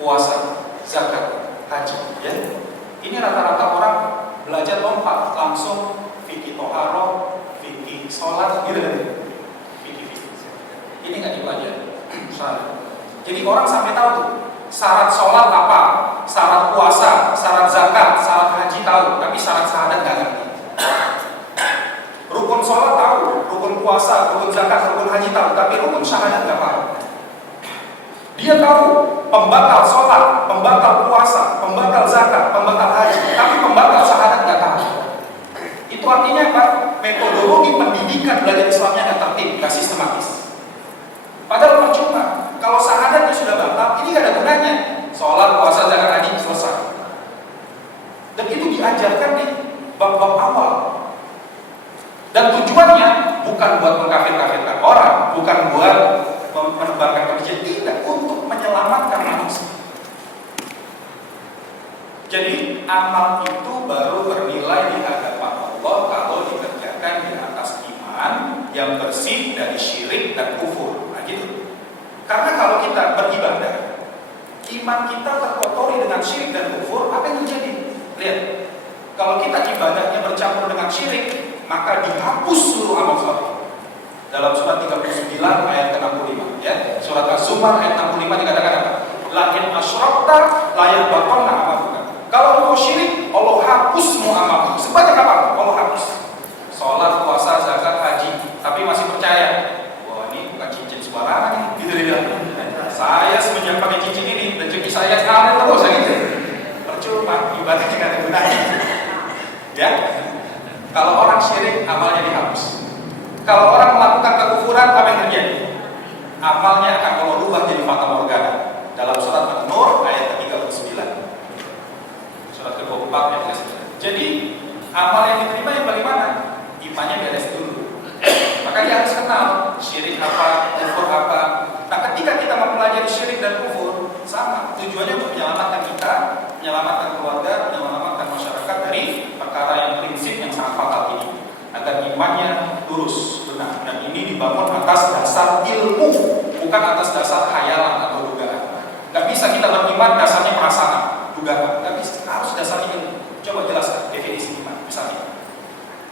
puasa, zakat, haji, ya. Ini rata-rata orang belajar lompat langsung fikih toharoh, fikih sholat, gitu kan? Fikih. Ini nggak dipelajari. Jadi orang sampai tahu tuh. Syarat sholat apa, syarat puasa, syarat zakat, syarat haji tahu, tapi syarat syahadat nggak ngerti. Rukun sholat tahu, rukun puasa, rukun zakat, rukun haji tahu, tapi rukun syahadat nggak tahu. Dia tahu pembatal sholat, pembatal puasa, pembatal zakat, pembatal haji, tapi pembatal syahadat nggak tahu. Itu artinya apa? Metodologi pendidikan belajar Islamnya nggak tertib, nggak sistematis. Padahal percuma. Kalau syahadatnya sudah batal, ini gak ada gunanya. Sholat, puasa, zakat, haji selesai. Dan itu diajarkan di bab-bab awal. Dan tujuannya bukan buat mengkafir-kafirkan orang, bukan buat menebarkan kebencian, tidak, untuk menyelamatkan manusia. Jadi amal itu baru bernilai di hadapan Allah kalau dikerjakan di atas iman yang bersih dari syirik dan kufur. Nah gitu. Karena kalau kita beribadah, iman kita terkotori dengan syirik dan kufur, apa yang terjadi? Lihat, kalau kita ibadahnya bercampur dengan syirik, maka dihapus seluruh amal soleh. Dalam surat 39 ayat ke-65, ya, surat Az-Zumar ayat 65 dikatakan apa? La in asyrakta la yahbatanna amaluka. Kalau engkau syirik, Allah hapus semua amalmu. Sebanyak apa? Allah hapus. Sholat, puasa, zakat, haji, tapi masih percaya. Wah, ini bukan cincin sembarangan, gitu dia. Saya semenjak pakai cincin ini, rezeki saya ngalir terus, gitu. Percuma, ibadahnya nggak ada gunanya. Ya, kalau orang syirik, amalnya dihapus. Kalau orang melakukan kekufuran, apa yang terjadi? Amalnya akan Allah rubah jadi fata morgana. Dalam surat An-Nur ayat ke-39, surat ke-24 ayat ke-9. Jadi amal yang diterima yang bagaimana? Imannya beres dulu. Maka dia harus kenal syirik apa, kufur apa. Nah, ketika kita mempelajari syirik dan kufur, sama tujuannya untuk menyelamatkan kita, menyelamatkan keluarga, menyelamatkan masyarakat dari perkara yang prinsip yang sangat fatal ini, agar imannya lurus, benar. Dan ini dibangun atas dasar ilmu, bukan atas dasar khayalan atau dugaan. Gak bisa kita beriman dasarnya perasaan, dugaan. Gak bisa, harus dasarnya ilmu. Coba jelaskan definisi iman, misalnya.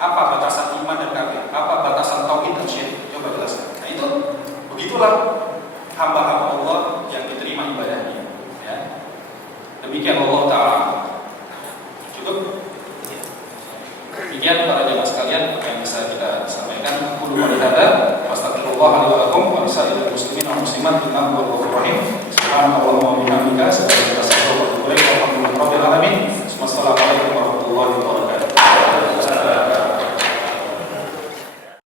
Apa batasan iman dan kafir? Apa batasan tauhid dan syirik? Coba jelaskan. Nah itu, begitulah hamba-hamba Allah yang diterima ibadahnya. Ya. Demikian Allah Ta'ala. Cukup? Demikian para jemaah sekalian yang bisa kita sampaikan. Qul hadza wastaghfirullah li wa lakum wa lisa'iril muslimin wal muslimat innahu huwal ghafurur rahim. Subhanallah wa bihamdihi.